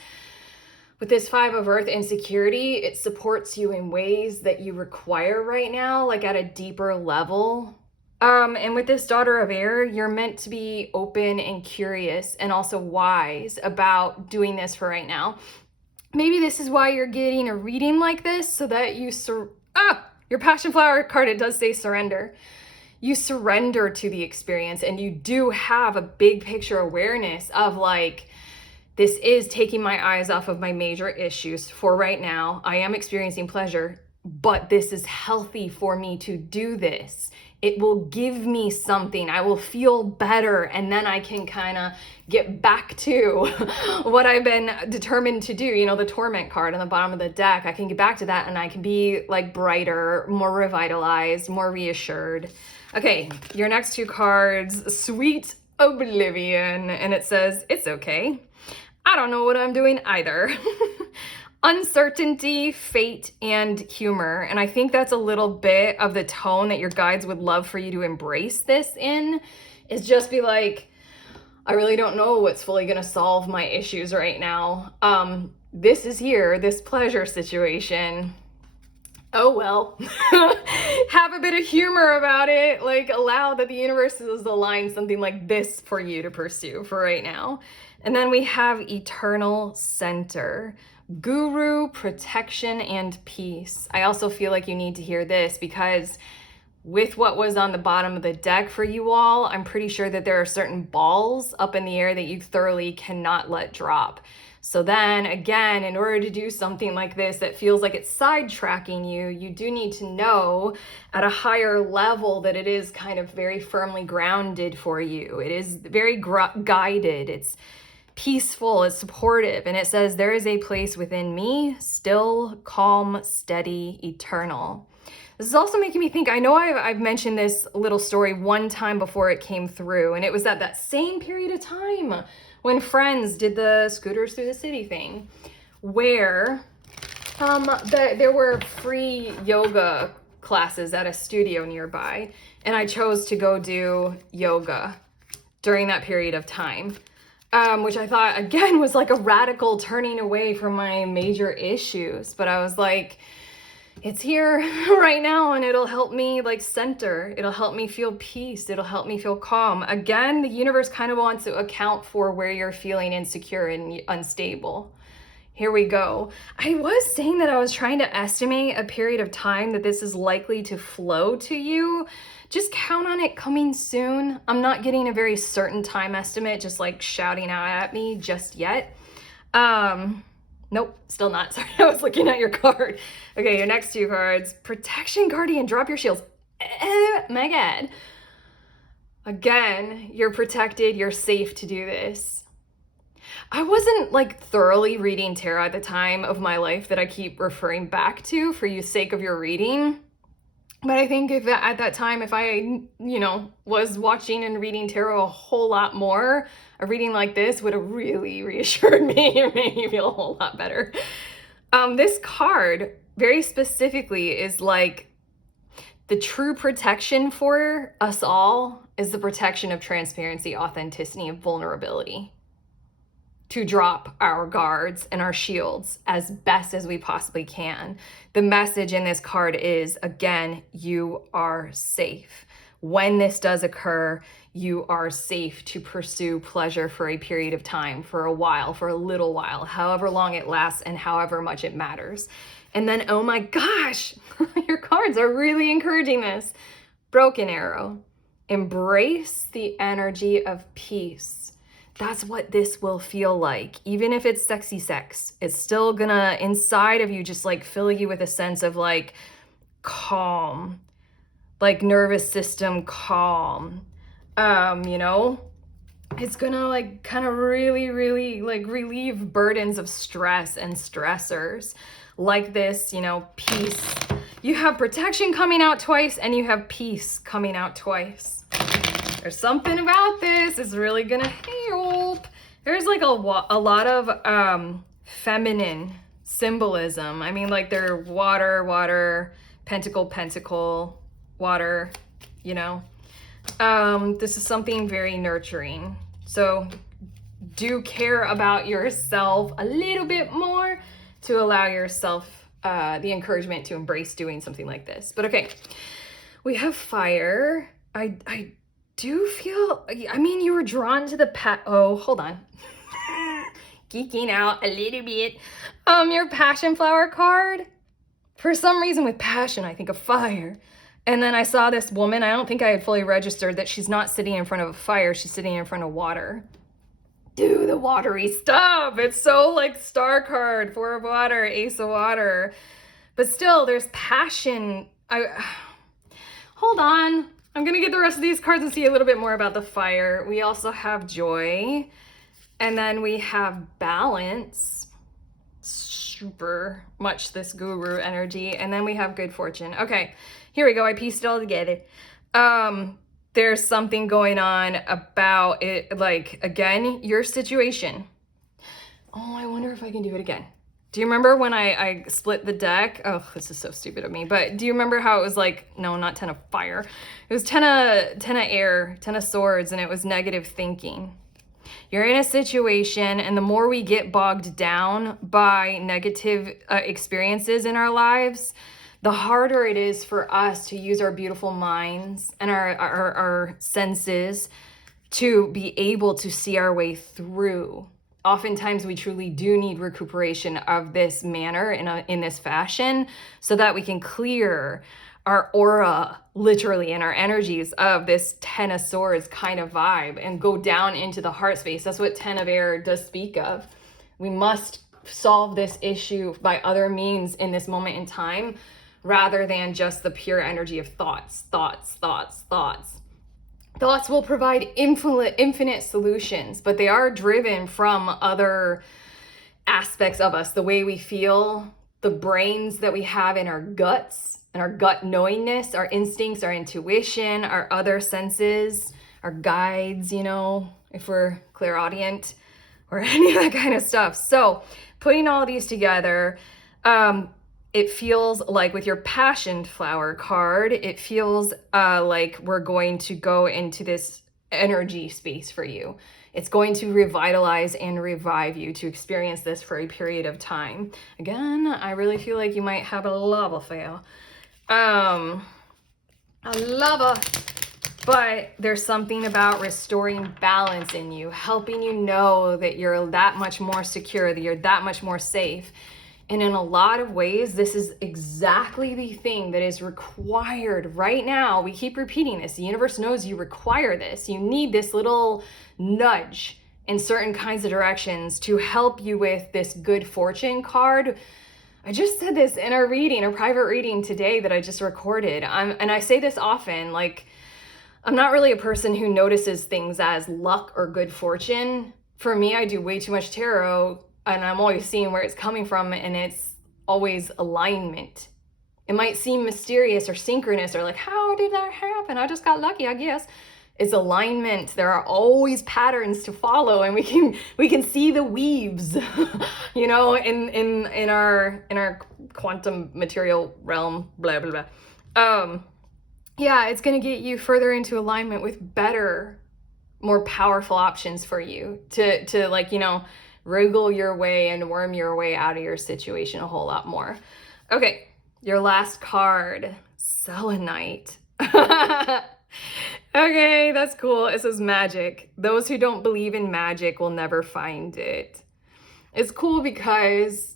with this Five of Earth insecurity, it supports you in ways that you require right now, like at a deeper level. And with this Daughter of Air, you're meant to be open and curious and also wise about doing this for right now. Maybe this is why you're getting a reading like this, so that you your Passionflower card, it does say surrender. You surrender to the experience, and you do have a big picture awareness of like, this is taking my eyes off of my major issues for right now. I am experiencing pleasure, but this is healthy for me to do this. It will give me something. I will feel better, and then I can kind of get back to what I've been determined to do. You know, the Torment card on the bottom of the deck, I can get back to that, and I can be like brighter, more revitalized, more reassured. Okay, your next two cards, Sweet Oblivion, and it says, it's okay. I don't know what I'm doing either. Uncertainty, fate, and humor. And I think that's a little bit of the tone that your guides would love for you to embrace this in, is just be like, I really don't know what's fully gonna solve my issues right now. This is here, this pleasure situation. Oh well. Have a bit of humor about it. Like, allow that the universe has aligned something like this for you to pursue for right now. And then we have Eternal Center. Guru, protection, and peace. I also feel like you need to hear this because with what was on the bottom of the deck for you all, I'm pretty sure that there are certain balls up in the air that you thoroughly cannot let drop. So then again, in order to do something like this that feels like it's sidetracking you, you do need to know at a higher level that it is kind of very firmly grounded for you. It is very guided. It's peaceful, it's supportive, and it says, there is a place within me, still, calm, steady, eternal. This is also making me think, I know I've mentioned this little story one time before it came through, and it was at that same period of time when Friends did the scooters through the city thing, where there were free yoga classes at a studio nearby, and I chose to go do yoga during that period of time. Which I thought, again, was like a radical turning away from my major issues. But I was like, it's here right now, and it'll help me like center. It'll help me feel peace. It'll help me feel calm. Again, the universe kind of wants to account for where you're feeling insecure and unstable. Here we go. I was saying that I was trying to estimate a period of time that this is likely to flow to you. Just count on it coming soon. I'm not getting a very certain time estimate, just like shouting out at me just yet. Nope, still not. Sorry, I was looking at your card. Okay, your next two cards. Protection, Guardian, drop your shields. Oh my God. Again, you're protected, you're safe to do this. I wasn't like thoroughly reading tarot at the time of my life that I keep referring back to for the sake of your reading. But I think if at that time, if I, was watching and reading tarot a whole lot more, a reading like this would have really reassured me and made me feel a whole lot better. This card very specifically is like the true protection for us all is the protection of transparency, authenticity, and vulnerability. to drop our guards and our shields as best as we possibly can. The message in this card is, again, you are safe. When this does occur, you are safe to pursue pleasure for a period of time, for a while, for a little while, however long it lasts and however much it matters. And then, oh my gosh, your cards are really encouraging this. Broken arrow. Embrace the energy of peace. That's what this will feel like. Even if it's sexy sex, it's still gonna, inside of you, just like fill you with a sense of like calm, like nervous system calm. You know, it's gonna like kind of really like relieve burdens of stress and stressors like this, you know, peace. You have protection coming out twice and you have peace coming out twice. There's something about this is really gonna help. There's like a lot of feminine symbolism. I mean, like they're water, pentacle, water, you know. This is something very nurturing. So do care about yourself a little bit more to allow yourself the encouragement to embrace doing something like this. But okay, we have fire. I do feel, I mean, you were drawn to the oh, hold on. Geeking out a little bit. Your Passionflower card. For some reason with passion, I think of fire. And then I saw this woman, I don't think I had fully registered that she's not sitting in front of a fire, she's sitting in front of water. Do the watery stuff. It's so like star card, 4 of water, ace of water. But still, there's passion. Hold on. I'm gonna get the rest of these cards and see a little bit more about the fire. We also have joy. And then we have balance. Super much this guru energy. And then we have good fortune. Okay, here we go. I pieced it all together. There's something going on about it, like, again, your situation. Oh, I wonder if I can do it again. Do you remember when I split the deck? Oh, this is so stupid of me. But do you remember how it was like, no, not 10 of fire. It was 10 of air, 10 of swords, and it was negative thinking. You're in a situation, and the more we get bogged down by negative experiences in our lives, the harder it is for us to use our beautiful minds and our senses to be able to see our way through. Oftentimes we truly do need recuperation of this manner in this fashion so that we can clear our aura, literally, and our energies of this 10 of swords kind of vibe and go down into the heart space. That's what 10 of air does speak of. We must solve this issue by other means in this moment in time, rather than just the pure energy of thoughts. Thoughts will provide infinite solutions, but they are driven from other aspects of us, the way we feel, the brains that we have in our guts, and our gut knowingness, our instincts, our intuition, our other senses, our guides, you know, if we're clairaudient or any of that kind of stuff. So putting all these together, it feels like with your Passionflower card, it feels like we're going to go into this energy space for you. It's going to revitalize and revive you to experience this for a period of time. Again, I really feel like you might have a love affair. A lover. But there's something about restoring balance in you, helping you know that you're that much more secure, that you're that much more safe. And in a lot of ways, this is exactly the thing that is required right now. We keep repeating this. The universe knows you require this. You need this little nudge in certain kinds of directions to help you with this good fortune card. I just said this in a reading, a private reading today that I just recorded. And I say this often, like, I'm not really a person who notices things as luck or good fortune. For me, I do way too much tarot, and I'm always seeing where it's coming from, and it's always alignment. It might seem mysterious or synchronous or like, how did that happen? I just got lucky, I guess. It's alignment. There are always patterns to follow, and we can see the weaves, you know, in our quantum material realm, blah blah blah. Yeah, it's gonna get you further into alignment with better, more powerful options for you to like, you know, wriggle your way and worm your way out of your situation a whole lot more. Okay, your last card, selenite. Okay, that's cool. It says magic. Those who don't believe in magic will never find it. It's cool because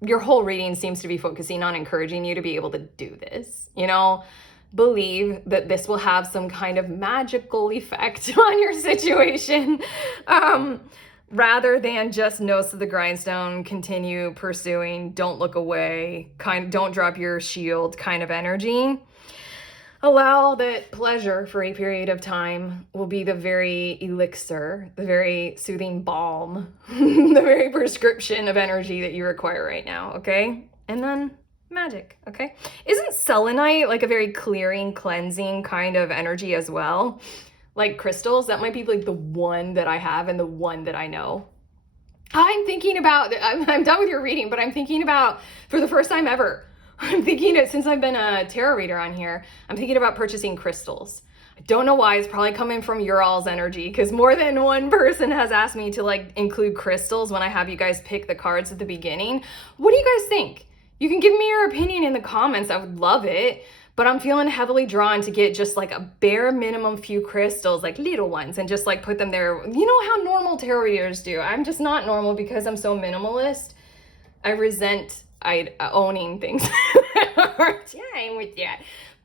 your whole reading seems to be focusing on encouraging you to be able to do this, believe that this will have some kind of magical effect on your situation, rather than just nose to the grindstone, continue pursuing, don't look away, don't drop your shield kind of energy. Allow that pleasure for a period of time will be the very elixir, the very soothing balm, the very prescription of energy that you require right now, okay? And then magic, okay? Isn't selenite like a very clearing, cleansing kind of energy as well? Like crystals, that might be like the one that I have and the one that I know. I'm thinking about, I'm done with your reading, but I'm thinking about, for the first time ever, I'm thinking it since I've been a tarot reader on here, I'm thinking about purchasing crystals. I don't know why. It's probably coming from your all's energy, because more than one person has asked me to include crystals when I have you guys pick the cards at the beginning. What do you guys think? You can give me your opinion in the comments. I would love it. But I'm feeling heavily drawn to get just like a bare minimum few crystals, like little ones, and just put them there. You know how normal tarot readers do. I'm just not normal because I'm so minimalist. I resent owning things that aren't tying with you.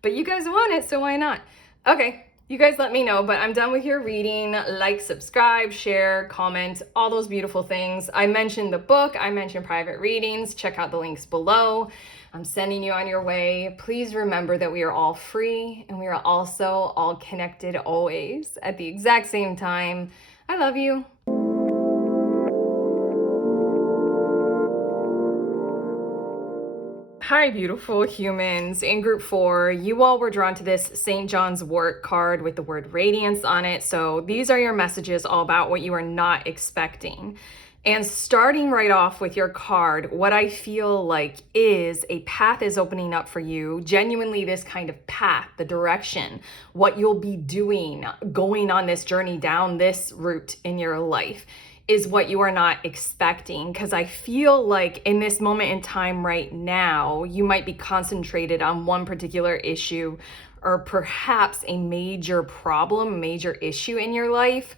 But you guys want it, so why not? Okay, you guys let me know, but I'm done with your reading. Like, subscribe, share, comment, all those beautiful things. I mentioned the book, I mentioned private readings. Check out the links below. I'm sending you on your way. Please remember that we are all free and we are also all connected always at the exact same time. I love you. Hi, beautiful humans. In group 4, you all were drawn to this St. John's wort card with the word radiance on it. So these are your messages all about what you are not expecting. And starting right off with your card, what I feel like is a path is opening up for you. Genuinely, this kind of path, the direction, what you'll be doing, going on this journey down this route in your life, is what you are not expecting. Because I feel like in this moment in time right now, you might be concentrated on one particular issue or perhaps a major problem, major issue in your life.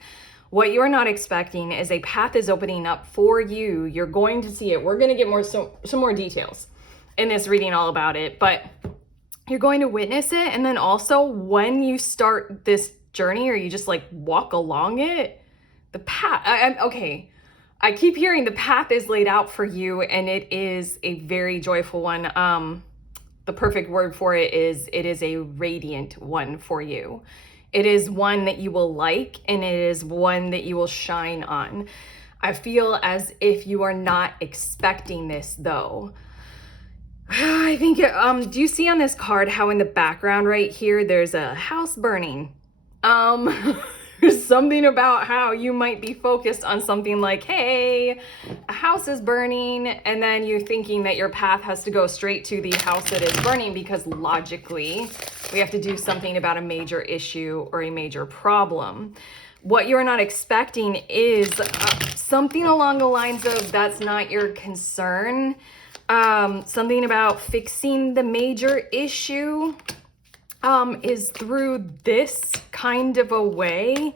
What you're not expecting is a path is opening up for you. You're going to see it. We're going to get some more details in this reading all about it, but you're going to witness it. And then also when you start this journey or you just walk along it, the path, okay, I keep hearing the path is laid out for you, and it is a very joyful one. The perfect word for it is a radiant one for you. It is one that you will like, and it is one that you will shine on. I feel as if you are not expecting this though. I think, do you see on this card how in the background right here, there's a house burning? There's something about how you might be focused on something like, hey, a house is burning, and then you're thinking that your path has to go straight to the house that is burning because logically we have to do something about a major issue or a major problem. What you're not expecting is something along the lines of that's not your concern. Something about fixing the major issue is through this kind of a way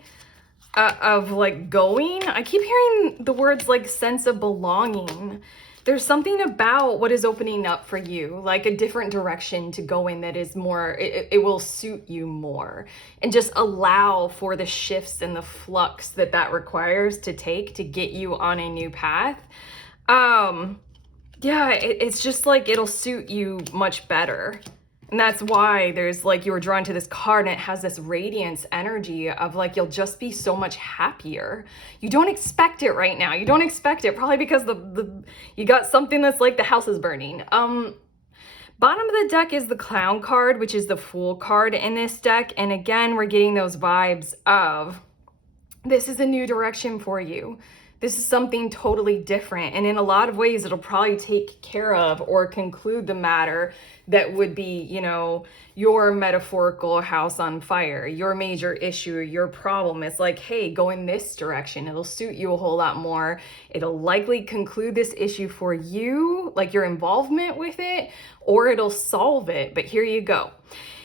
of going. I keep hearing the words sense of belonging. There's something about what is opening up for you, like a different direction to go in that is more, it will suit you more, and just allow for the shifts and the flux that requires to take to get you on a new path. Yeah, it's just it'll suit you much better. And that's why there's you were drawn to this card, and it has this radiance energy of you'll just be so much happier. You don't expect it right now. You don't expect it probably because you got something that's the house is burning. Bottom of the deck is the clown card, which is the fool card in this deck. And again, we're getting those vibes of this is a new direction for you. This is something totally different. And in a lot of ways, it'll probably take care of or conclude the matter that would be, you know, your metaphorical house on fire, your major issue, your problem. It's like, hey, go in this direction. It'll suit you a whole lot more. It'll likely conclude this issue for you, like your involvement with it, or it'll solve it. But here you go.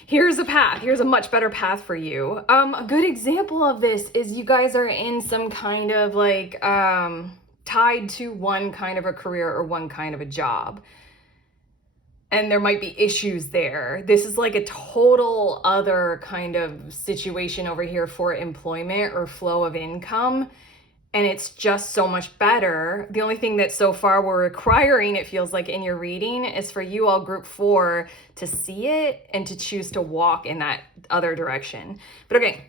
Here's a path. Here's a much better path for you. A good example of this is you guys are in some kind of like tied to one kind of a career or one kind of a job. And there might be issues there. This is like a total other kind of situation over here for employment or flow of income. And it's just so much better. The only thing that so far we're requiring, it feels like in your reading, is for you all group 4 to see it and to choose to walk in that other direction. But okay,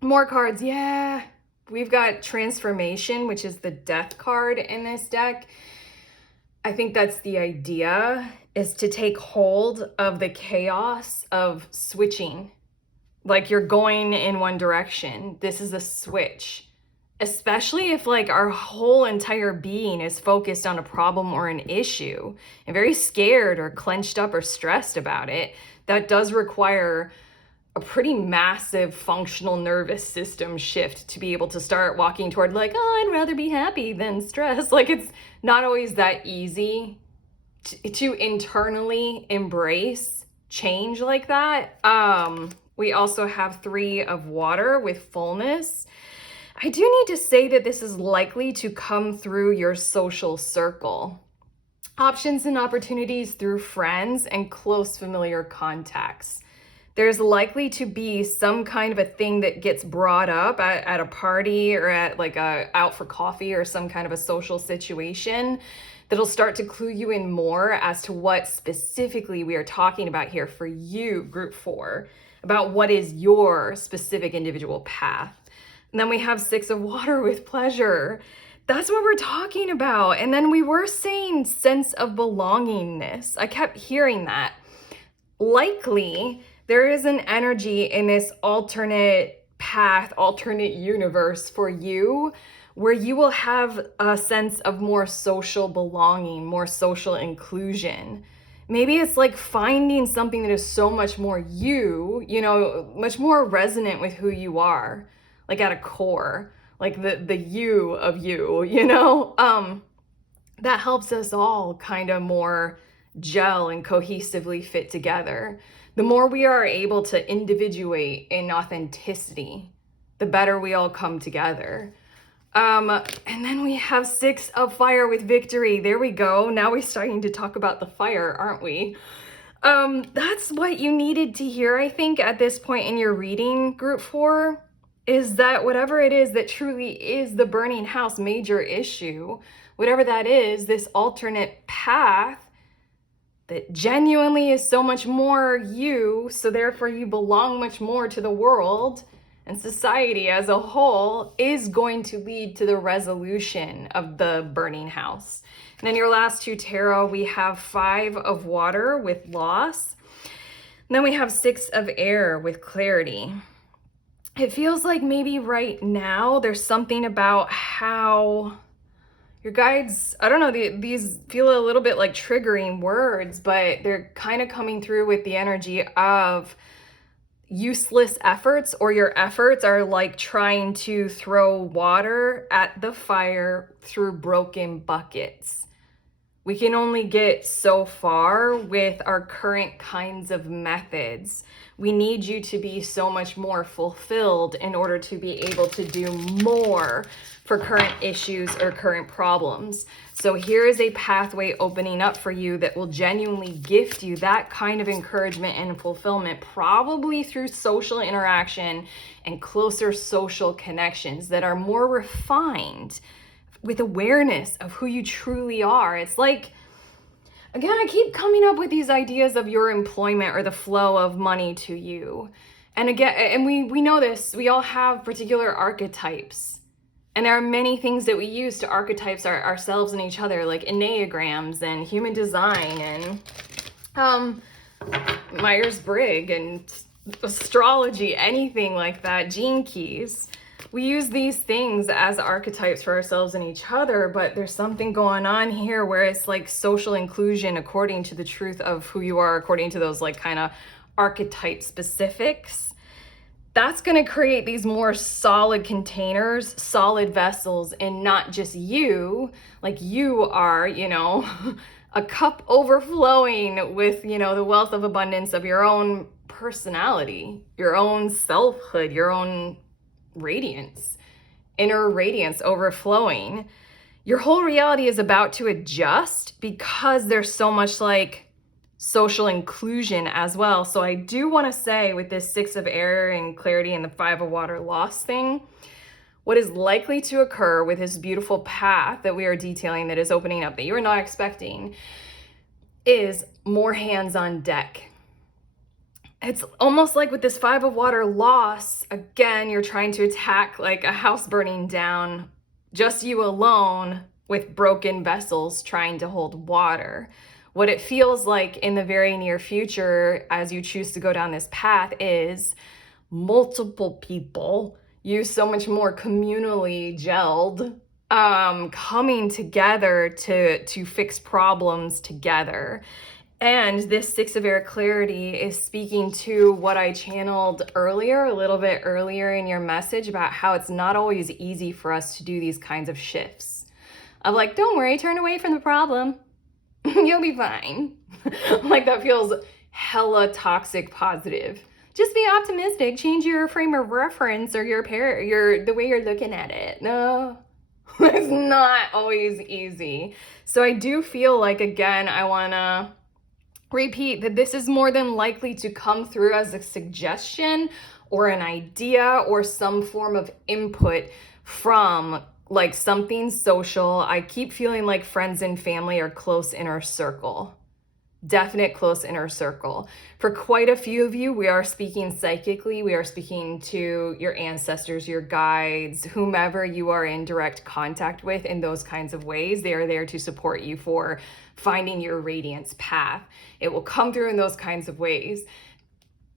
more cards. Yeah, we've got transformation, which is the death card in this deck. I think that's the idea, is to take hold of the chaos of switching. Like you're going in one direction. This is a switch. Especially if like our whole entire being is focused on a problem or an issue and very scared or clenched up or stressed about it, that does require a pretty massive functional nervous system shift to be able to start walking toward like, oh, I'd rather be happy than stressed. Like it's not always that easy to internally embrace change like that. We also have 3 of water with fullness. I do need to say that this is likely to come through your social circle. Options and opportunities through friends and close familiar contacts. There's likely to be some kind of a thing that gets brought up at a party or at like a out for coffee or some kind of a social situation that'll start to clue you in more as to what specifically we are talking about here for you, group 4, about what is your specific individual path. And then we have 6 of water with pleasure. That's what we're talking about. And then we were saying sense of belongingness. I kept hearing that. Likely, there is an energy in this alternate path, alternate universe for you, where you will have a sense of more social belonging, more social inclusion. Maybe it's like finding something that is so much more you know, much more resonant with who you are. Like at a core, like the you of you know, that helps us all kind of more gel and cohesively fit together. The more we are able to individuate in authenticity, the better we all come together. And then we have 6 of fire with victory. There we go. Now we're starting to talk about the fire, aren't we? That's what you needed to hear, I think, at this point in your reading, group 4. Is that whatever it is that truly is the burning house major issue, whatever that is, this alternate path that genuinely is so much more you, so therefore you belong much more to the world and society as a whole, is going to lead to the resolution of the burning house. And then your last 2 tarot, we have 5 of water with loss. And then we have 6 of air with clarity. It feels like maybe right now there's something about how your guides, I don't know, these feel a little bit like triggering words, but they're kind of coming through with the energy of useless efforts, or your efforts are like trying to throw water at the fire through broken buckets. We can only get so far with our current kinds of methods. We need you to be so much more fulfilled in order to be able to do more for current issues or current problems. So here is a pathway opening up for you that will genuinely gift you that kind of encouragement and fulfillment, probably through social interaction and closer social connections that are more refined with awareness of who you truly are. It's like, again, I keep coming up with these ideas of your employment or the flow of money to you. And again, and we know this, we all have particular archetypes. And there are many things that we use to archetypes ourselves and each other, like enneagrams and human design and Myers-Briggs and astrology, anything like that, gene keys. we use these things as archetypes for ourselves and each other, but there's something going on here where it's like social inclusion according to the truth of who you are, according to those like kind of archetype specifics. That's going to create these more solid containers, solid vessels, and not just you, like you are, you know, a cup overflowing with, you know, the wealth of abundance of your own personality, your own selfhood, your own radiance, inner radiance overflowing. Your whole reality is about to adjust because there's so much like social inclusion as well. So I do want to say with this 6 of air and clarity and the 5 of water loss thing, what is likely to occur with this beautiful path that we are detailing that is opening up that you are not expecting is more hands on deck. It's almost like with this 5 of water loss, again, you're trying to attack like a house burning down, just you alone with broken vessels trying to hold water. What it feels like in the very near future as you choose to go down this path is multiple people, you so much more communally gelled, coming together to fix problems together. And this 6 of air clarity is speaking to what I channeled earlier, a little bit earlier in your message about how it's not always easy for us to do these kinds of shifts. Of like, don't worry, turn away from the problem. You'll be fine. Like that feels hella toxic positive. Just be optimistic, change your frame of reference or the way you're looking at it. No, it's not always easy. So I do feel like, again, I wanna repeat that this is more than likely to come through as a suggestion or an idea or some form of input from like something social. I keep feeling like friends and family are close inner circle. Definite close inner circle. For quite a few of you, we are speaking psychically. We are speaking to your ancestors, your guides, whomever you are in direct contact with in those kinds of ways. They are there to support you for finding your radiance path. It will come through in those kinds of ways.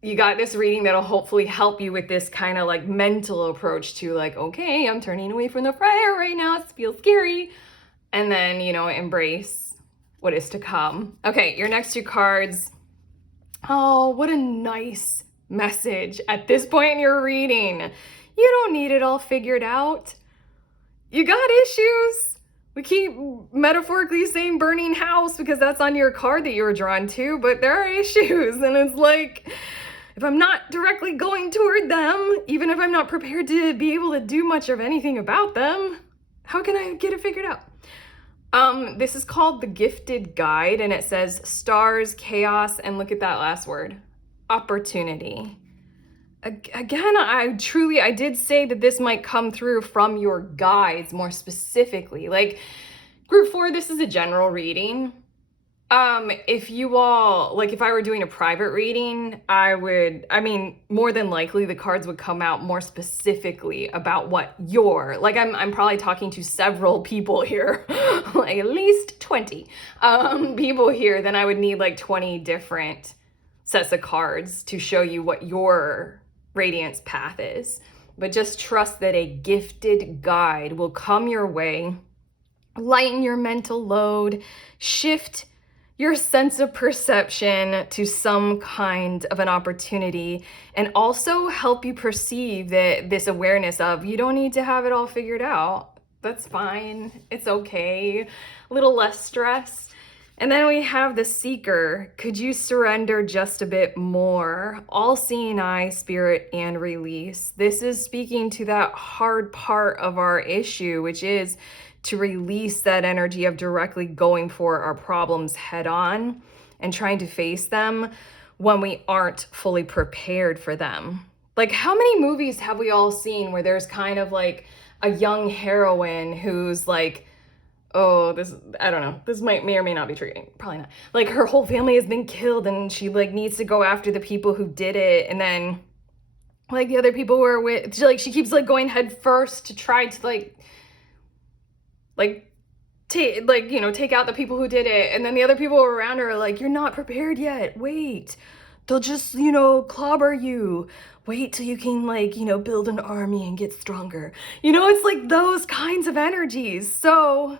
You got this reading that'll hopefully help you with this kind of like mental approach to like, okay, I'm turning away from the fire right now. It feels scary. And then, you know, embrace what is to come. Okay, your next 2 cards. Oh, what a nice message at this point in your reading. You don't need it all figured out. You got issues. We keep metaphorically saying burning house because that's on your card that you were drawn to, but there are issues. And it's like, if I'm not directly going toward them, even if I'm not prepared to be able to do much of anything about them, how can I get it figured out? This is called the Gifted Guide, and it says stars, chaos, and look at that last word, opportunity. Again, I did say that this might come through from your guides more specifically. Like group 4, this is a general reading. If you all, like if I were doing a private reading, more than likely the cards would come out more specifically about what I'm probably talking to several people here, like at least 20 people here, then I would need like 20 different sets of cards to show you what your radiance path is. But just trust that a gifted guide will come your way, lighten your mental load, shift your sense of perception to some kind of an opportunity, and also help you perceive that this awareness of you don't need to have it all figured out. That's fine. It's okay. A little less stress. And then we have the Seeker. Could you surrender just a bit more? All-seeing eye, spirit, and release. This is speaking to that hard part of our issue, which is to release that energy of directly going for our problems head on and trying to face them when we aren't fully prepared for them. Like, how many movies have we all seen where there's kind of like a young heroine who's like, oh, I don't know, this may or may not be triggering, probably not. Like her whole family has been killed and she like needs to go after the people who did it, and then like the other people who are with, she keeps like going head first to try to take out the people who did it, and then the other people around her are like, you're not prepared yet, wait, they'll just, you know, clobber you. Wait till you can, like, you know, build an army and get stronger. You know, it's like those kinds of energies. So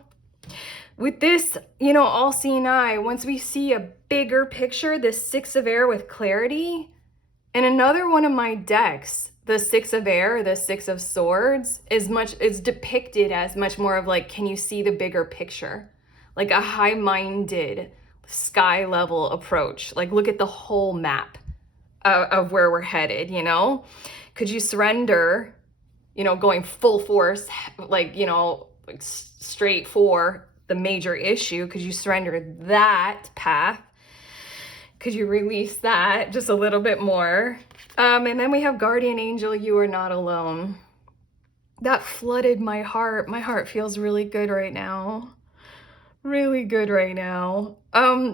with this, you know, all-seeing eye, once we see a bigger picture, this Six of Air with clarity, and another one of my decks, the Six of Air, the Six of Swords, is depicted as much more of like, can you see the bigger picture? Like a high-minded, sky-level approach. Like, look at the whole map of where we're headed, you know? Could you surrender, you know, going full force, like, you know, like straight for the major issue? Could you surrender that path? Could you release that just a little bit more? And then we have Guardian Angel, you are not alone. That flooded my heart. My heart feels really good right now. Really good right now.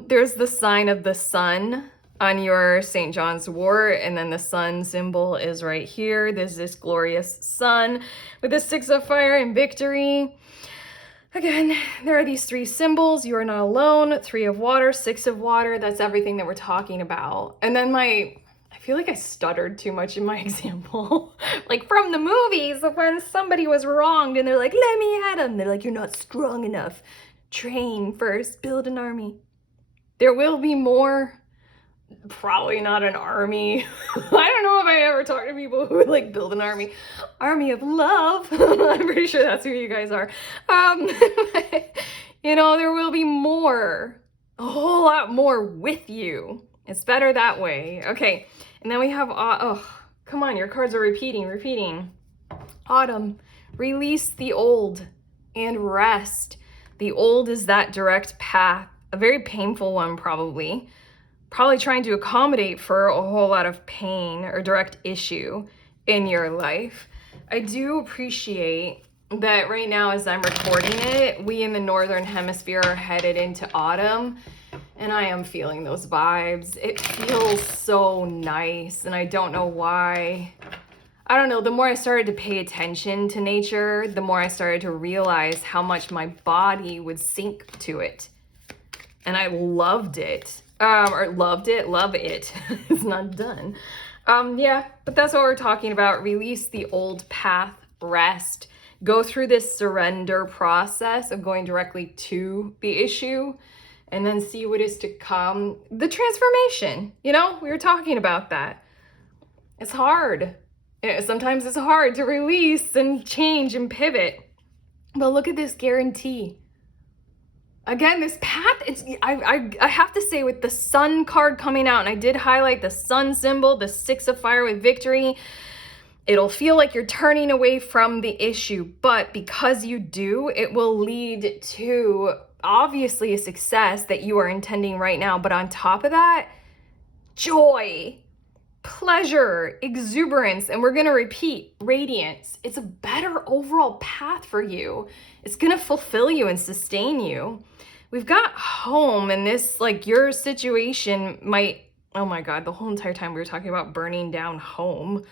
There's the sign of the sun on your St. John's wort, and then the sun symbol is right here. There's this glorious sun with the Six of Fire and victory. Again, there are these three symbols. You are not alone. Three of water, Six of water. That's everything that we're talking about. And then I feel like I stuttered too much in my example. Like from the movies, when somebody was wronged and they're like, let me at them. They're like, you're not strong enough. Train first, build an army. There will be more. Probably not an army. I don't know if I ever talk to people who would like build an army. Army of love. I'm pretty sure that's who you guys are. You know, there will be more. A whole lot more with you. It's better that way. Okay. And then we have, oh, come on. Your cards are repeating. Autumn. Release the old and rest. The old is that direct path. A very painful one, probably trying to accommodate for a whole lot of pain or direct issue in your life. I do appreciate that right now as I'm recording it, we in the Northern Hemisphere are headed into autumn, and I am feeling those vibes. It feels so nice, and I don't know why. I don't know, the more I started to pay attention to nature, the more I started to realize how much my body would sync to it. And I loved it. Love it. It's not done. Yeah, but that's what we're talking about. Release the old path, rest, go through this surrender process of going directly to the issue and then see what is to come. The transformation, you know, we were talking about that. It's hard. Sometimes it's hard to release and change and pivot. But look at this guarantee. Again, this path, I have to say, with the sun card coming out, and I did highlight the sun symbol, the Six of Fire with victory, it'll feel like you're turning away from the issue, but because you do, it will lead to obviously a success that you are intending right now. But on top of that, joy, pleasure, exuberance, and we're going to repeat, radiance. It's a better overall path for you. It's going to fulfill you and sustain you. We've got home, and this, like, your situation might, oh my God, the whole entire time we were talking about burning down home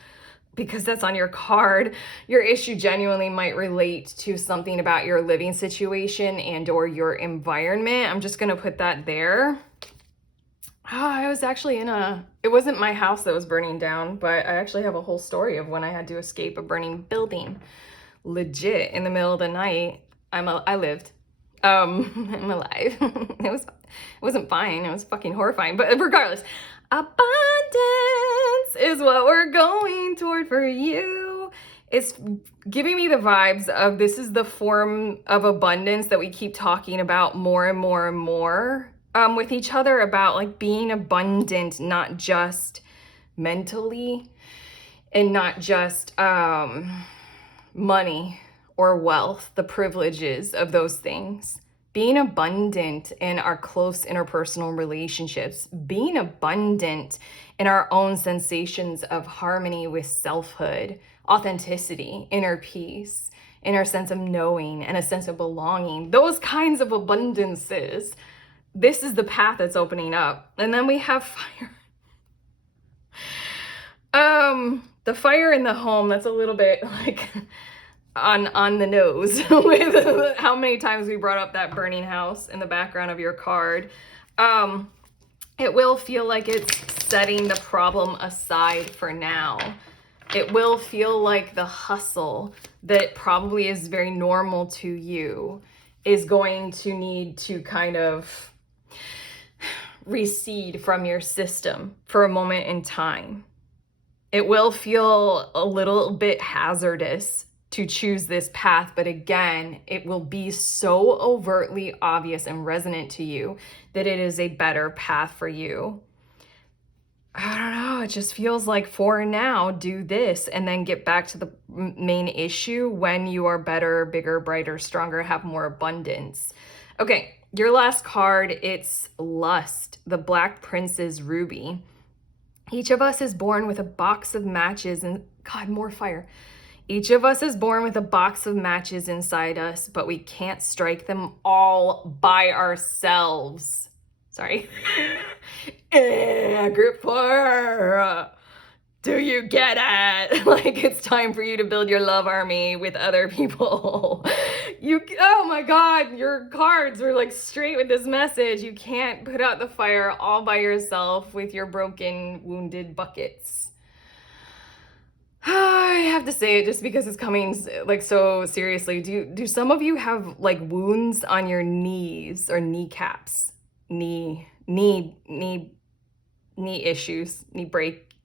because that's on your card. Your issue genuinely might relate to something about your living situation and or your environment. I'm just going to put that there. I was actually it wasn't my house that was burning down, but I actually have a whole story of when I had to escape a burning building. Legit, in the middle of the night, I lived. I'm alive. It wasn't fine. It was fucking horrifying, but regardless, abundance is what we're going toward for you. It's giving me the vibes of this is the form of abundance that we keep talking about more and more and more with each other, about like being abundant, not just mentally and not just money or wealth, the privileges of those things. Being abundant in our close interpersonal relationships, being abundant in our own sensations of harmony with selfhood, authenticity, inner peace, inner sense of knowing, and a sense of belonging. Those kinds of abundances. This is the path that's opening up. And then we have fire. The fire in the home, that's a little bit like on the nose with how many times we brought up that burning house in the background of your card. It will feel like it's setting the problem aside for now. It will feel like the hustle that probably is very normal to you is going to need to kind of recede from your system for a moment in time. It will feel a little bit hazardous to choose this path, but again, it will be so overtly obvious and resonant to you that it is a better path for you. I don't know, it just feels like for now, do this and then get back to the main issue when you are better, bigger, brighter, stronger, have more abundance. Okay, your last card, it's Lust, the Black Prince's Ruby. Each of us is born with a box of matches and, God, more fire. Each of us is born with a box of matches inside us, but we can't strike them all by ourselves. Sorry. Group 4. Do you get it? Like, it's time for you to build your love army with other people. Oh my God, your cards were like straight with this message. You can't put out the fire all by yourself with your broken, wounded buckets. I have to say it just because it's coming like so seriously. Do some of you have like wounds on your knees or kneecaps? Knee issues,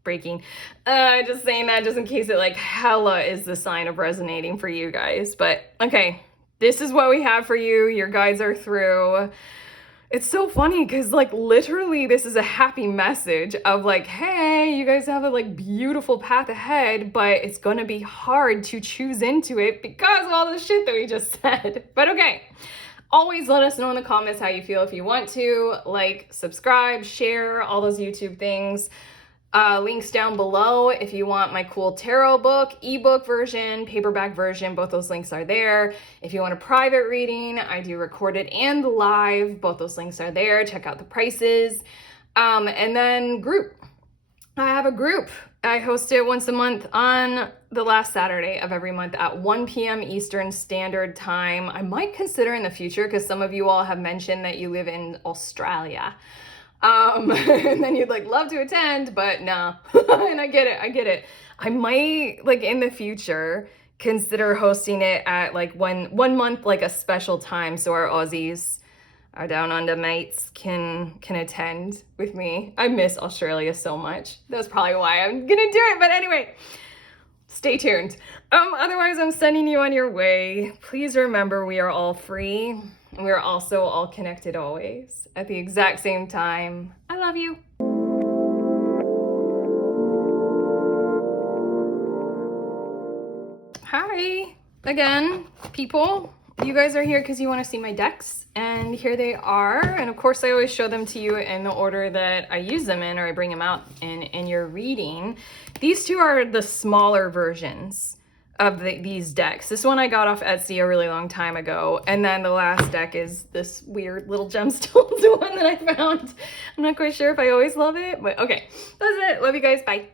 breaking. Just saying that just in case it like hella is the sign of resonating for you guys. But okay, this is what we have for you. Your guides are through. It's so funny because like literally this is a happy message of like, hey, you guys have a like beautiful path ahead, but it's gonna be hard to choose into it because of all the shit that we just said. But okay, always let us know in the comments how you feel. If you want to, like, subscribe, share, all those YouTube things. Links down below if you want my cool tarot book, ebook version, paperback version, both those links are there. If you want a private reading, I do recorded and live, both those links are there. Check out the prices. And then group. I have a group. I host it once a month on the last Saturday of every month at 1 p.m. Eastern Standard Time. I might consider in the future because some of you all have mentioned that you live in Australia. And then you'd like love to attend, but nah. And I get it. I might like in the future consider hosting it at like one month, like a special time, so our Aussies, our down under mates can attend with me. I miss Australia so much. That's probably why I'm gonna do it. But anyway, stay tuned. Otherwise, I'm sending you on your way. Please remember we are all free. And we are also all connected always at the exact same time. I love you. Hi again, people. You guys are here because you want to see my decks, and here they are. And of course, I always show them to you in the order that I use them in, or I bring them out in your reading. These two are the smaller versions of these decks. This one I got off Etsy a really long time ago, and then the last deck is this weird little gemstones one that I found. I'm not quite sure if I always love it, but okay, that's it. Love you guys. Bye.